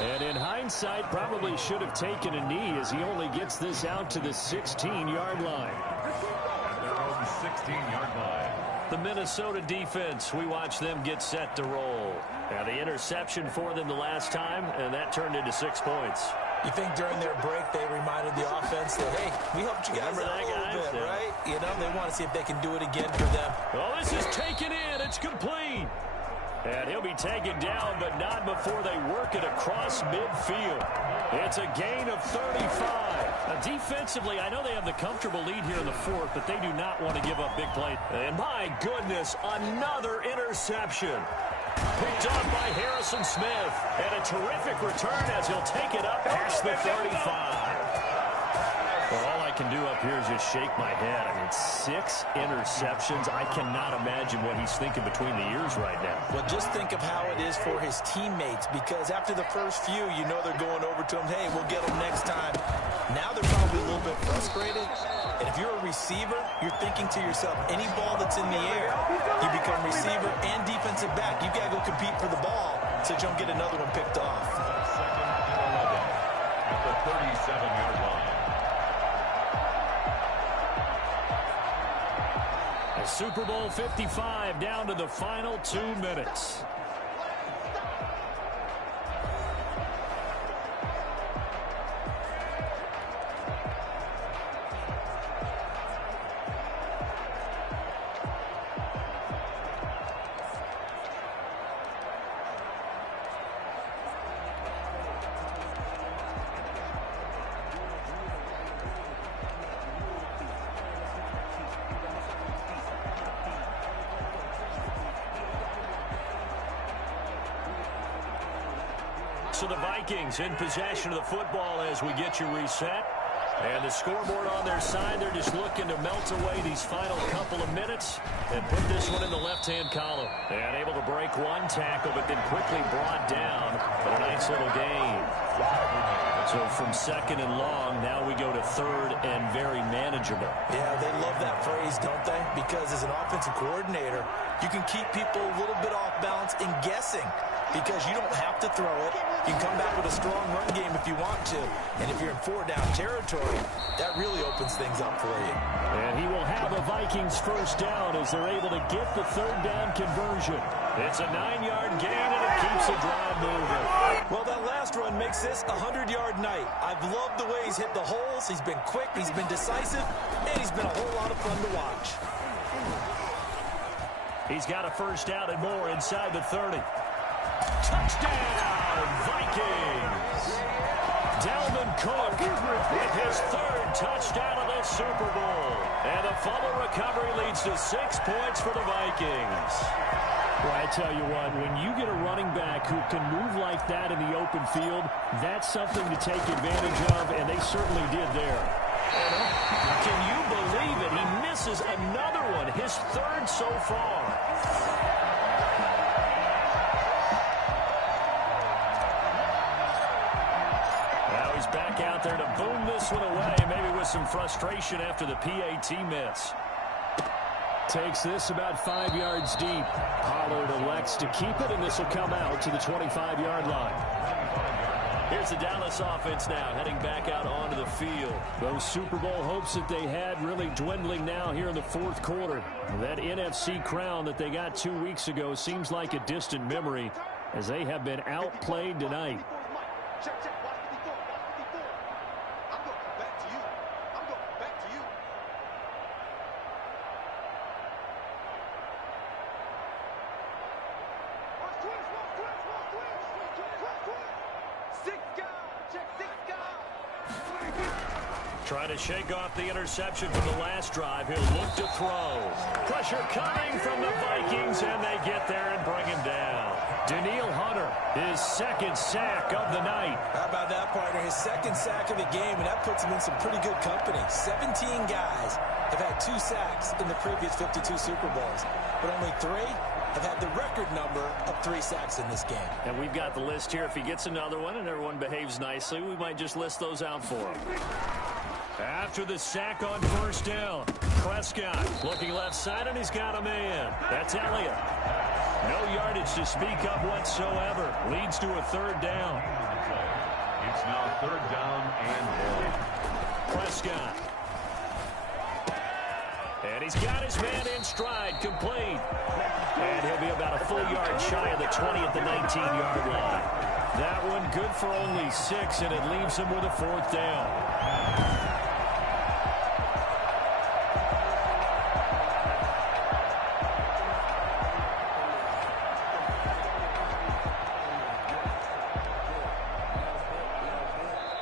And in hindsight, probably should have taken a knee as he only gets this out to the 16-yard line. At their own 16-yard line. The Minnesota defense, we watch them get set to roll. Now the interception for them the last time, and that turned into 6 points. You think during their break they reminded the offense that, hey, we helped you guys out a little bit, right? You know, they want to see if they can do it again for them. Oh, this is taken in. It's complete. And he'll be taken down, but not before they work it across midfield. It's a gain of 35. Now, defensively, I know they have the comfortable lead here in the fourth, but they do not want to give up big plays. And my goodness, another interception. Picked off by Harrison Smith. And a terrific return as he'll take it up past the 35. Well, all I can do up here is just shake my head. I mean, 6 interceptions. I cannot imagine what he's thinking between the ears right now. Well, just think of how it is for his teammates, because after the first few, you know they're going over to him, hey, we'll get him next time. Now they're probably a little bit frustrated. And if you're a receiver, you're thinking to yourself, any ball that's in the air, you become receiver and defensive back. You got to go compete for the ball so you don't get another one picked off. Second and 11 at the 37-yard line. Super Bowl 55 down to the final 2 minutes. So the Vikings in possession of the football as we get you reset. And the scoreboard on their side, they're just looking to melt away these final couple of minutes and put this one in the left-hand column. And able to break one tackle, but then quickly brought down. But a nice little gain. So from second and long, now we go to third and very manageable. Yeah, they love that phrase, don't they? Because as an offensive coordinator, you can keep people a little bit off balance and guessing, because you don't have to throw it. You can come back with a strong run game if you want to. And if you're in 4-down territory, that really opens things up for you. And he will have a Vikings first down as they're able to get the third down conversion. It's a 9-yard gain, and it keeps the drive moving. Well, that last run makes this a 100-yard night. I've loved the way he's hit the holes. He's been quick, he's been decisive, and he's been a whole lot of fun to watch. He's got a first down and more inside the 30. Touchdown, Vikings! Dalvin Cook with his third touchdown of the Super Bowl. And the fumble recovery leads to 6 points for the Vikings. Well, I tell you what, when you get a running back who can move like that in the open field, that's something to take advantage of, and they certainly did there. Can you believe it? He misses another one, his third so far. Now he's back out there to boom this one away, maybe with some frustration after the PAT miss. Takes this about 5 yards deep. Pollard elects to keep it, and this will come out to the 25-yard line. Here's the Dallas offense now, heading back out onto the field. Those Super Bowl hopes that they had really dwindling now here in the fourth quarter. That NFC crown that they got 2 weeks ago seems like a distant memory as they have been outplayed tonight. Trying to shake off the interception from the last drive. He'll look to throw. Pressure coming from the Vikings, and they get there and bring him down. Danielle Hunter, his second sack of the night. How about that, partner? His second sack of the game, and that puts him in some pretty good company. 17 guys have had 2 sacks in the previous 52 Super Bowls, but only 3 have had the record number of 3 sacks in this game. And we've got the list here. If he gets another one and everyone behaves nicely, we might just list those out for him. After the sack on first down, Prescott looking left side, and he's got a man. That's Elliott. No yardage to speak of whatsoever. Leads to a third down. It's now third down and 1. Prescott. And he's got his man in stride, complete. And he'll be about a full yard shy of the 20 at the 19-yard line. That one good for only 6, and it leaves him with a fourth down.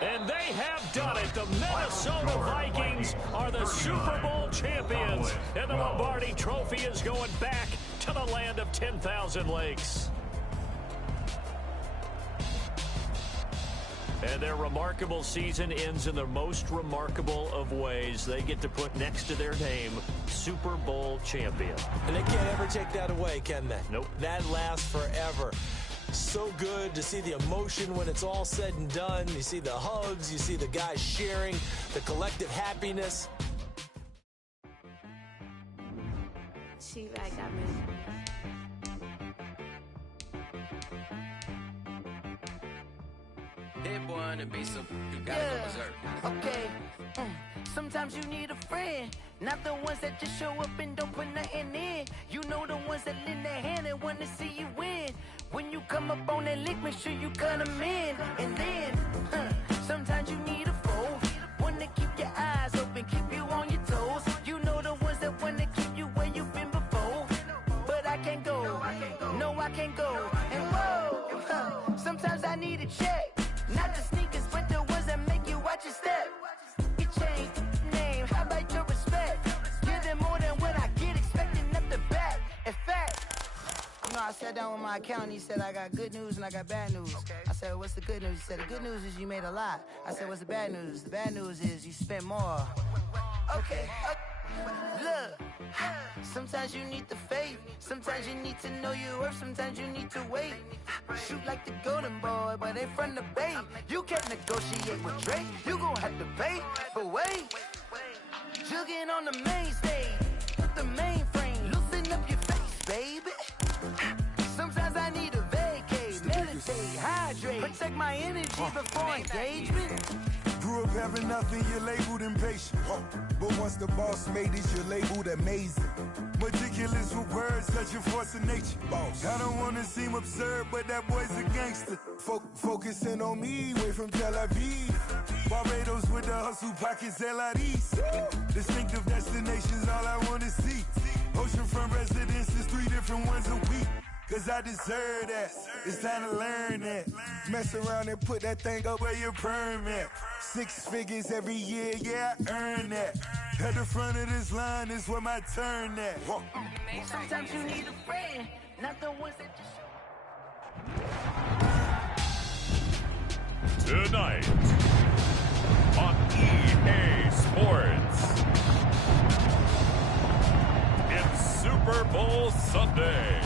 And they have done it. The Minnesota Vikings are the Super Bowl champions. And the Lombardi Trophy is going back to the land of 10,000 lakes. And their remarkable season ends in the most remarkable of ways. They get to put next to their name, Super Bowl champion. And they can't ever take that away, can they? Nope. That lasts forever. So good to see the emotion when it's all said and done. You see the hugs, you see the guys sharing, the collective happiness. She right got me. Hit one and be some. You gotta go berserk. Okay. Sometimes you need a friend, not the ones that just show up and don't put nothing in. You know the ones that lend their hand and want to see you win. When you come up on that lick, make sure you cut them in. And then, sometimes you need a foe, one to keep your eyes open, keep you on your toes. You know the ones that want to keep you where you've been before. But I can't go, no I can't go. And whoa, sometimes I need a check. Not the sneakers, but the ones that make you watch your step. You change the name, how about your respect? Give them more than what I get, expecting up the back. In fact, you know, I sat down with my accountant, he said, I got good news and I got bad news. I said, what's the good news? He said, the good news is you made a lot. I said, what's the bad news? The bad news is you spent more. Okay. Look, sometimes you need the faith, sometimes you need to know your worth, sometimes you need to wait. Shoot like the golden boy, but ain't from the bay. You can't negotiate with Drake, you gon' have to pay. But wait, jugging on the main stage, with the mainframe, loosen up your face, baby. Sometimes I need a vacate, meditate, hydrate, protect my energy before engagement. Grew up having nothing, you're labeled impatient. But once the boss made it, you're labeled amazing. Meticulous with words, such a force of nature. Boss. I don't wanna seem absurd, but that boy's a gangster. Focusing on me, way from Tel Aviv. Barbados with the hustle pockets, LIDs. Distinctive destinations, all I wanna see. Oceanfront residences, 3 different ones a week. Cause I deserve that, it's time to learn that. Mess around and put that thing up where your permit. 6 figures every year, yeah, I earn that. At the front of this line is where my turn at. Sometimes you need a friend, not the ones that just show. Tonight on EA Sports, it's Super Bowl Sunday.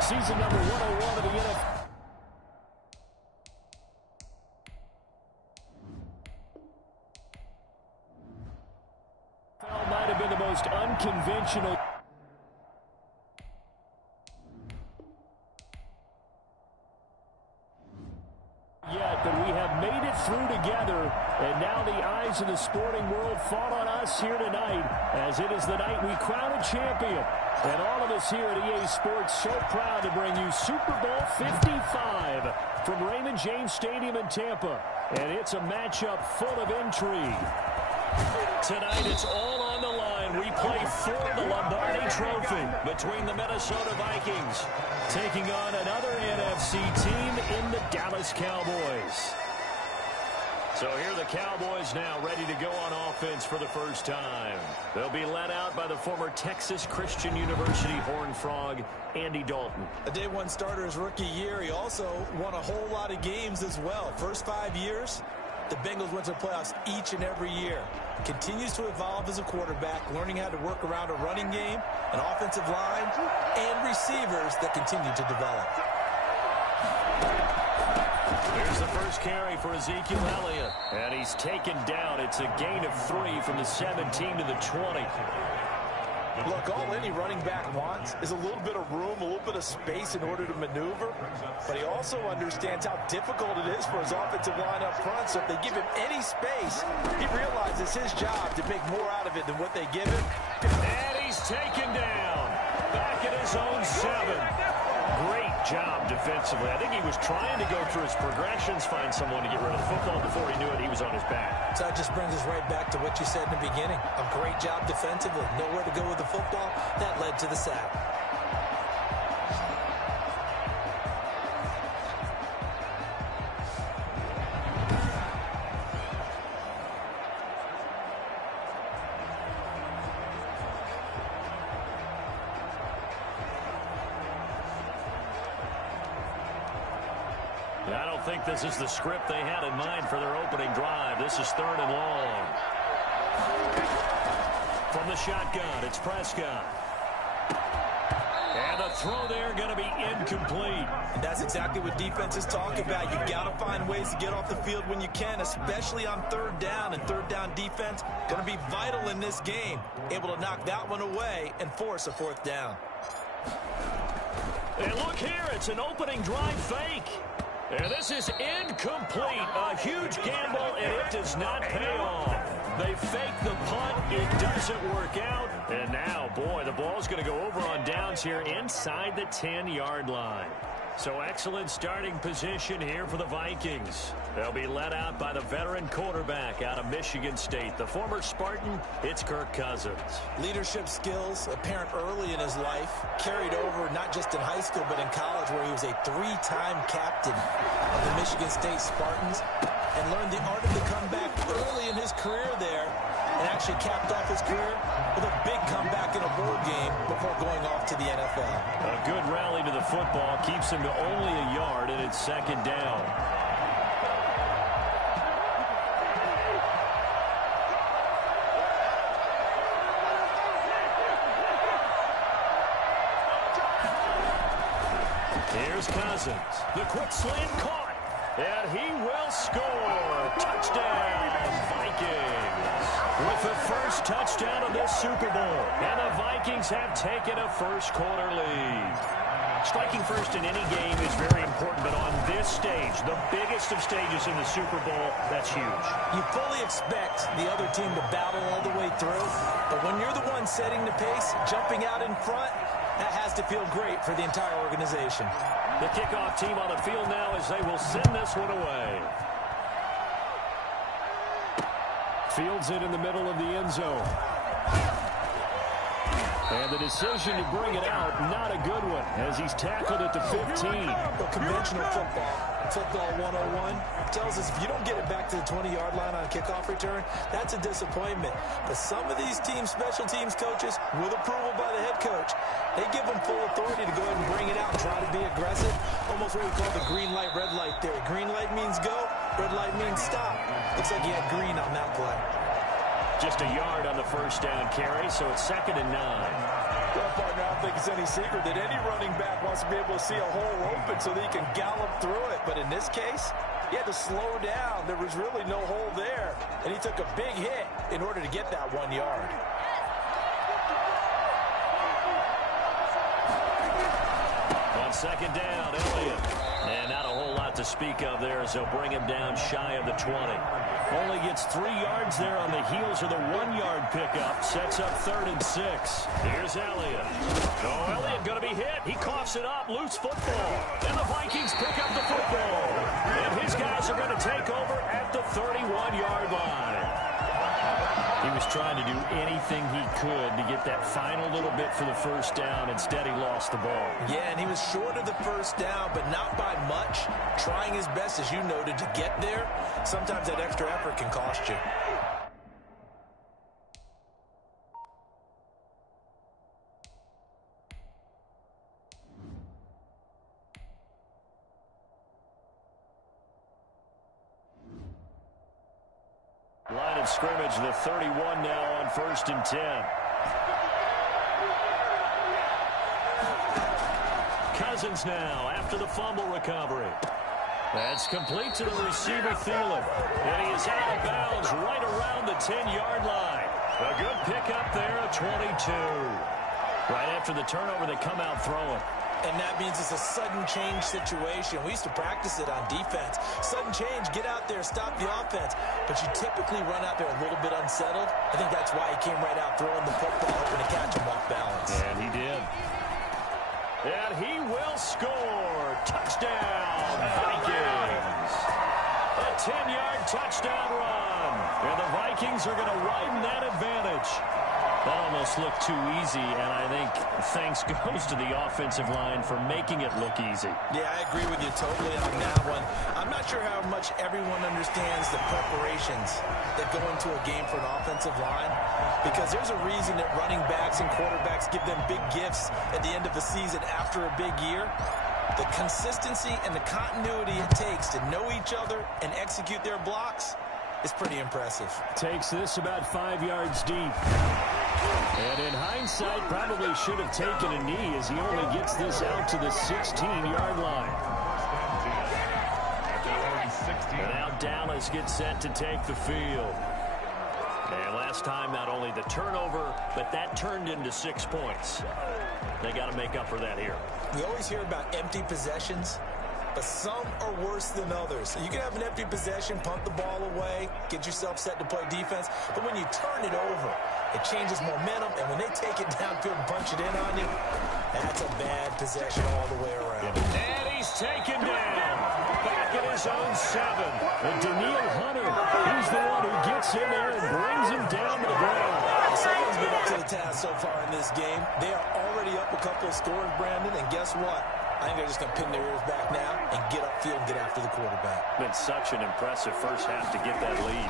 Season number 101 of the NFL. Might have been the most unconventional. Yet, but we have made it through together, and now the eyes of the sporting world fall on us here tonight, as it is the night we crown a champion. And all of us here at EA Sports so proud to bring you Super Bowl 55 from Raymond James Stadium in Tampa. And it's a matchup full of intrigue. Tonight, it's all on the line And we play for the Lombardi Trophy between the Minnesota Vikings taking on another NFC team in the Dallas Cowboys. So here are the Cowboys now ready to go on offense for the first time. They'll be led out by the former Texas Christian University Horned Frog, Andy Dalton. A day one starter his rookie year. He also won a whole lot of games as well. First 5 years, the Bengals went to the playoffs each and every year. Continues to evolve as a quarterback, learning how to work around a running game, an offensive line, and receivers that continue to develop. Here's the first carry for Ezekiel Elliott. And he's taken down. It's a gain of 3 from the 17 to the 20. Look, all any running back wants is a little bit of room, a little bit of space in order to maneuver. But he also understands how difficult it is for his offensive line up front. So if they give him any space, he realizes his job to make more out of it than what they give him. And he's taken down. Back at his own 7. Great job defensively. I think he was trying to go through his progressions, find someone to get rid of the football. Before he knew it, he was on his back. So that just brings us right back to what you said in the beginning. A great job defensively. Nowhere to go with the football. That led to the sack. I don't think this is the script they had in mind for their opening drive. This is 3rd and long. From the shotgun, it's Prescott. And the throw there going to be incomplete. And that's exactly what defenses talk about. You've got to find ways to get off the field when you can, especially on 3rd down. And 3rd down defense going to be vital in this game. Able to knock that one away and force a 4th down. And look here, it's an opening drive fake. And this is incomplete. A huge gamble, and it does not pay off. They fake the punt. It doesn't work out. And now, boy, the ball's going to go over on downs here inside the 10-yard line. So excellent starting position here for the Vikings. They'll be led out by the veteran quarterback out of Michigan State. The former Spartan, it's Kirk Cousins. Leadership skills apparent early in his life, carried over not just in high school but in college, where he was a 3-time captain of the Michigan State Spartans and learned the art of the comeback early in his career there, and actually capped off his career with a big comeback in a bowl game before going off to the NFL. A good rally to the football keeps him to only a yard, and it's 2nd down. Here's Cousins. The quick slant caught. And he will score. Touchdown, Vikings. With the first touchdown of this Super Bowl. And the Vikings have taken a first-quarter lead. Striking first in any game is very important, but on this stage, the biggest of stages in the Super Bowl, that's huge. You fully expect the other team to battle all the way through, but when you're the one setting the pace, jumping out in front, that has to feel great for the entire organization. The kickoff team on the field now as they will send this one away. Fields it in the middle of the end zone. And the decision to bring it out, not a good one, as he's tackled at the 15. But conventional football 101, tells us if you don't get it back to the 20-yard line on a kickoff return, that's a disappointment. But some of these teams, special teams coaches, with approval by the head coach, they give them full authority to go ahead and bring it out and try to be aggressive. Almost what we call the green light, red light theory. Green light means go, red light means stop. Looks like he had green on that play. Just a yard on the first down carry, so it's 2nd and 9. Well, partner, I don't think it's any secret that any running back wants to be able to see a hole open so that he can gallop through it. But in this case, he had to slow down. There was really no hole there, and he took a big hit in order to get that 1 yard. On 2nd down, Elliott. And not a whole lot to speak of there as they'll bring him down shy of the 20. Only gets 3 yards there on the heels of the 1-yard pickup. Sets up 3rd and 6. Here's Elliott. Oh, Elliott going to be hit. He coughs it up. Loose football. And the Vikings pick up the football. And his guys are going to take over at the 31-yard line. He was trying to do anything he could to get that final little bit for the first down. Instead, he lost the ball. Yeah, and he was short of the first down, but not by much. Trying his best, as you noted, to get there. Sometimes that extra effort can cost you. Line of scrimmage, the 31 now on 1st and 10. Cousins now after the fumble recovery. That's complete to the receiver, Thielen. And he is out of bounds right around the 10-yard line. A good pickup there, a 22. Right after the turnover, they come out throwing. And that means it's a sudden change situation. We used to practice it on defense. Sudden change, get out there, stop the offense. But you typically run out there a little bit unsettled. I think that's why he came right out throwing the football, hoping to catch him off balance. And he did. And he will score. Touchdown, Vikings. A 10-yard touchdown run. And the Vikings are going to widen that advantage. That almost looked too easy, and I think thanks goes to the offensive line for making it look easy. Yeah, I agree with you totally on that one. I'm not sure how much everyone understands the preparations that go into a game for an offensive line, because there's a reason that running backs and quarterbacks give them big gifts at the end of the season after a big year. The consistency and the continuity it takes to know each other and execute their blocks is pretty impressive. Takes this about 5 yards deep. And in hindsight, probably should have taken a knee as he only gets this out to the 16-yard line. And now Dallas gets set to take the field. And last time, not only the turnover, but that turned into 6 points. They got to make up for that here. We always hear about empty possessions, but some are worse than others. You can have an empty possession, punt the ball away, get yourself set to play defense, but when you turn it over, it changes momentum, and when they take it downfield and punch it in on you, that's a bad possession all the way around. And he's taken down. Back at his own 7. And Daniil Hunter, he's the one who gets in there and brings him down to the ground. Someone's been up to the task so far in this game. They are already up a couple of scores, Brandon, and guess what? I think they're just going to pin their ears back now and get upfield and get after the quarterback. Been such an impressive first half to get that lead.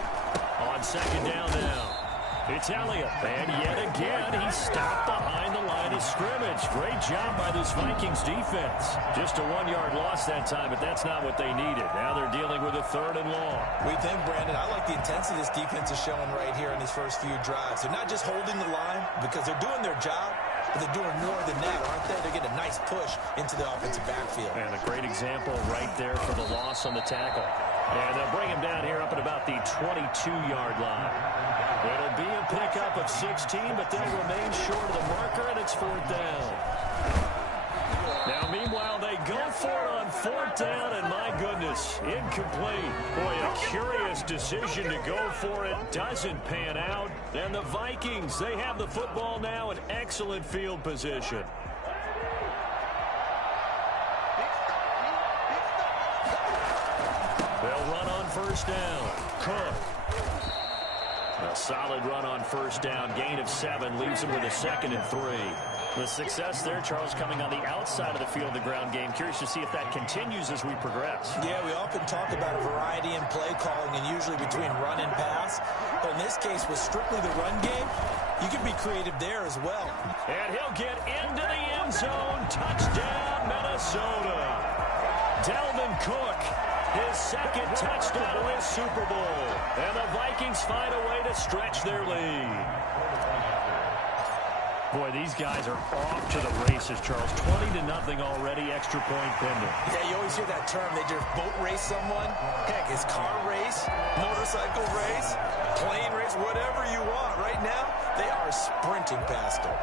On 2nd down now. It's Elliott, and yet again, he stopped behind the line of scrimmage. Great job by this Vikings defense. Just a 1-yard loss that time, but that's not what they needed. Now they're dealing with a 3rd and long. We think, Brandon, I like the intensity this defense is showing right here in these first few drives. They're not just holding the line because they're doing their job, but they're doing more than that, aren't they? They're getting a nice push into the offensive backfield. And a great example right there for the loss on the tackle. And they'll bring him down here up at about the 22-yard line. It'll be a pickup of 16, but they'll remain short of the marker, and it's 4th down. Now, meanwhile, they go for it on 4th down, and my goodness, incomplete. Boy, a curious decision to go for it. Doesn't pan out. And the Vikings, they have the football now in excellent field position. They'll run on 1st down. Cook. A solid run on 1st down. Gain of 7 leaves them with a 2nd and 3. The success there, Charles, coming on the outside of the field, the ground game. Curious to see if that continues as we progress. Yeah, we often talk about a variety in play calling and usually between run and pass. But in this case, with strictly the run game, you can be creative there as well. And he'll get into the end zone. Touchdown, Minnesota. Dalvin Cook, his 2nd touchdown of this Super Bowl. And the Vikings find a way to stretch their lead. Boy, these guys are off to the races, Charles. 20-0 already, extra point pending. Yeah, you always hear that term. They just boat race someone. Heck, it's car race, motorcycle race, plane race, whatever you want. Right now, they are sprinting past them.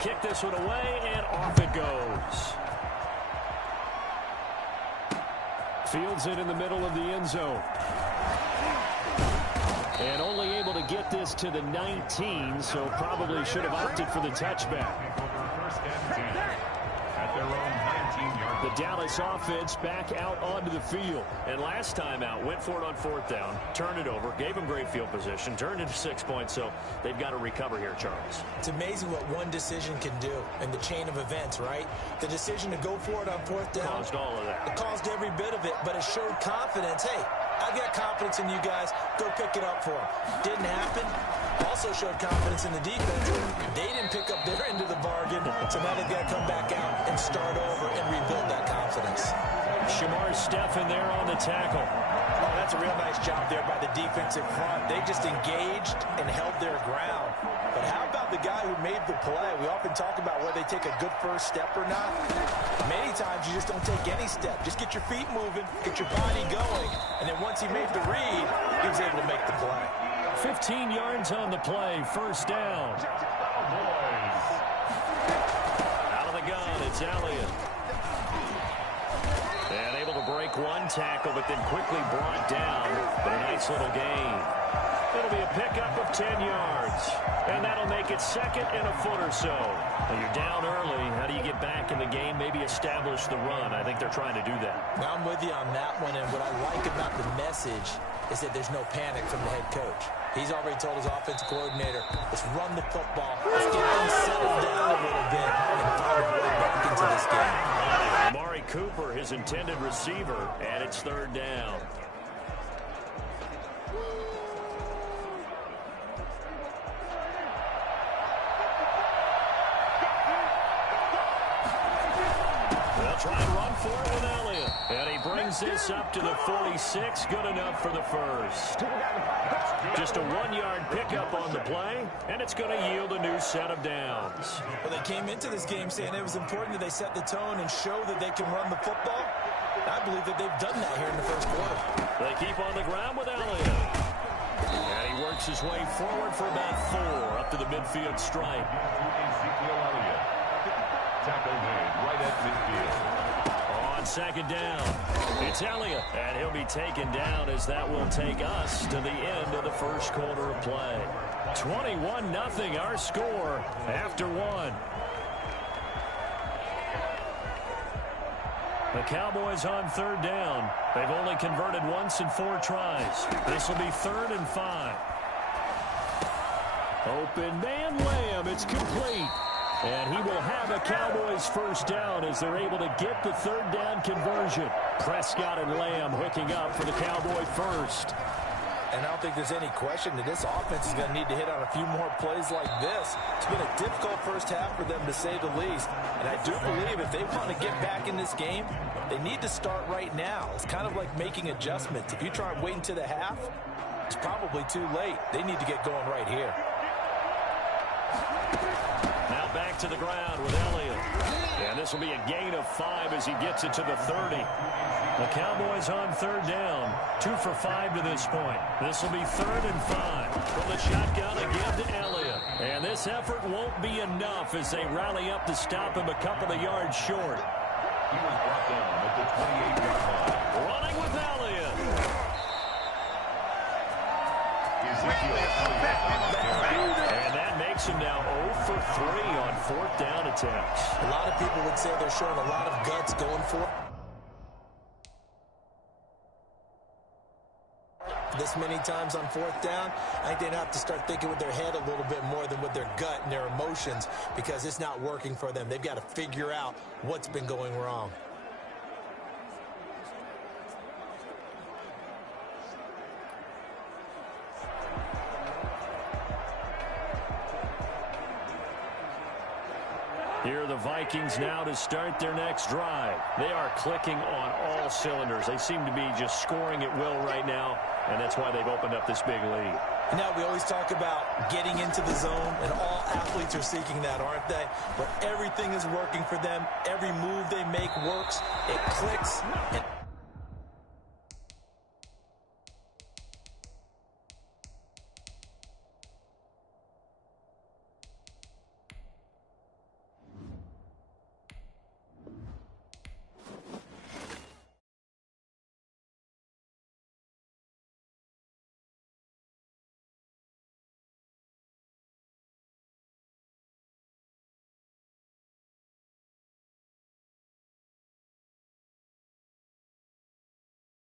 Kick this one away, and off it goes. Fields it in the middle of the end zone. And only able to get this to the 19, so probably should have opted for the touchback. First and 10 at their own 19-yard. The Dallas offense back out onto the field. And last time out, went for it on fourth down, turned it over, gave them great field position, turned into 6 points, so they've got to recover here, Charles. It's amazing what one decision can do in the chain of events, right? The decision to go for it on fourth down. Caused all of that. It caused every bit of it, but it showed confidence. Hey, I've got confidence in you guys. Go pick it up for them. Didn't happen. Also showed confidence in the defense. They didn't pick up their end of the bargain, so now they've got to come back out and start over and rebuild that confidence. Shamar Stephen there on the tackle. Oh, that's a real nice job there by the defensive front. They just engaged and held their ground. But how about the guy who made the play? We often talk about whether they take a good first step or not. Many times you just don't take any step. Just get your feet moving, get your body going, and then once he made the read, he was able to make the play. 15 yards on the play, first down. Out of the gun, it's Elliott. And able to break one tackle, but then quickly brought down. But a nice little gain. It'll be a pickup of 10 yards. And that'll make it second and a foot or so. Now you're down early. How do you get back in the game? Maybe establish the run. I think they're trying to do that. Now I'm with you on that one, and what I like about the message is that there's no panic from the head coach. He's already told his offensive coordinator, let's run the football, let's get them settled down a little bit and find a way back into this game. Amari Cooper, his intended receiver, and it's third down. They'll try and run for it with Elliott. And he brings this up to the 46. Good enough for the first. Just a 1-yard pickup on the play, and it's going to yield a new set of downs. Well, they came into this game saying it was important that they set the tone and show that they can run the football. I believe that they've done that here in the first quarter. They keep on the ground with Elliott. And he works his way forward for about 4 up to the midfield stripe. Tackle made right at midfield. On second down, it's Elliott, and he'll be taken down as that will take us to the end of the first quarter of play. 21-0 our score after 1. The Cowboys on third down. They've only converted once in 4 tries. This will be 3rd and 5. Open man Lamb, it's complete. And he will have a Cowboys first down as they're able to get the third down conversion. Prescott and Lamb hooking up for the Cowboy first. And I don't think there's any question that this offense is going to need to hit on a few more plays like this. It's been a difficult first half for them, to say the least. And I do believe if they want to get back in this game, they need to start right now. It's kind of like making adjustments. If you try and wait until the half, it's probably too late. They need to get going right here. Now back to the ground with Elliott. And this will be a gain of 5 as he gets it to the 30. The Cowboys on third down. 2 for 5 to this point. This will be 3rd and 5. From the shotgun again to Elliott. And this effort won't be enough as they rally up to stop him a couple of yards short. He was brought down at the 28-yard line. Running with Elliott. And that makes him now 0 for 3 on 4th down attempts. A lot of people would say they're showing a lot of guts going for it. This many times on 4th down, I think they'd have to start thinking with their head a little bit more than with their gut and their emotions, because it's not working for them. They've got to figure out what's been going wrong. Here are the Vikings now to start their next drive. They are clicking on all cylinders. They seem to be just scoring at will right now, and that's why they've opened up this big lead. Now, we always talk about getting into the zone, and all athletes are seeking that, aren't they? But everything is working for them. Every move they make works. It clicks, and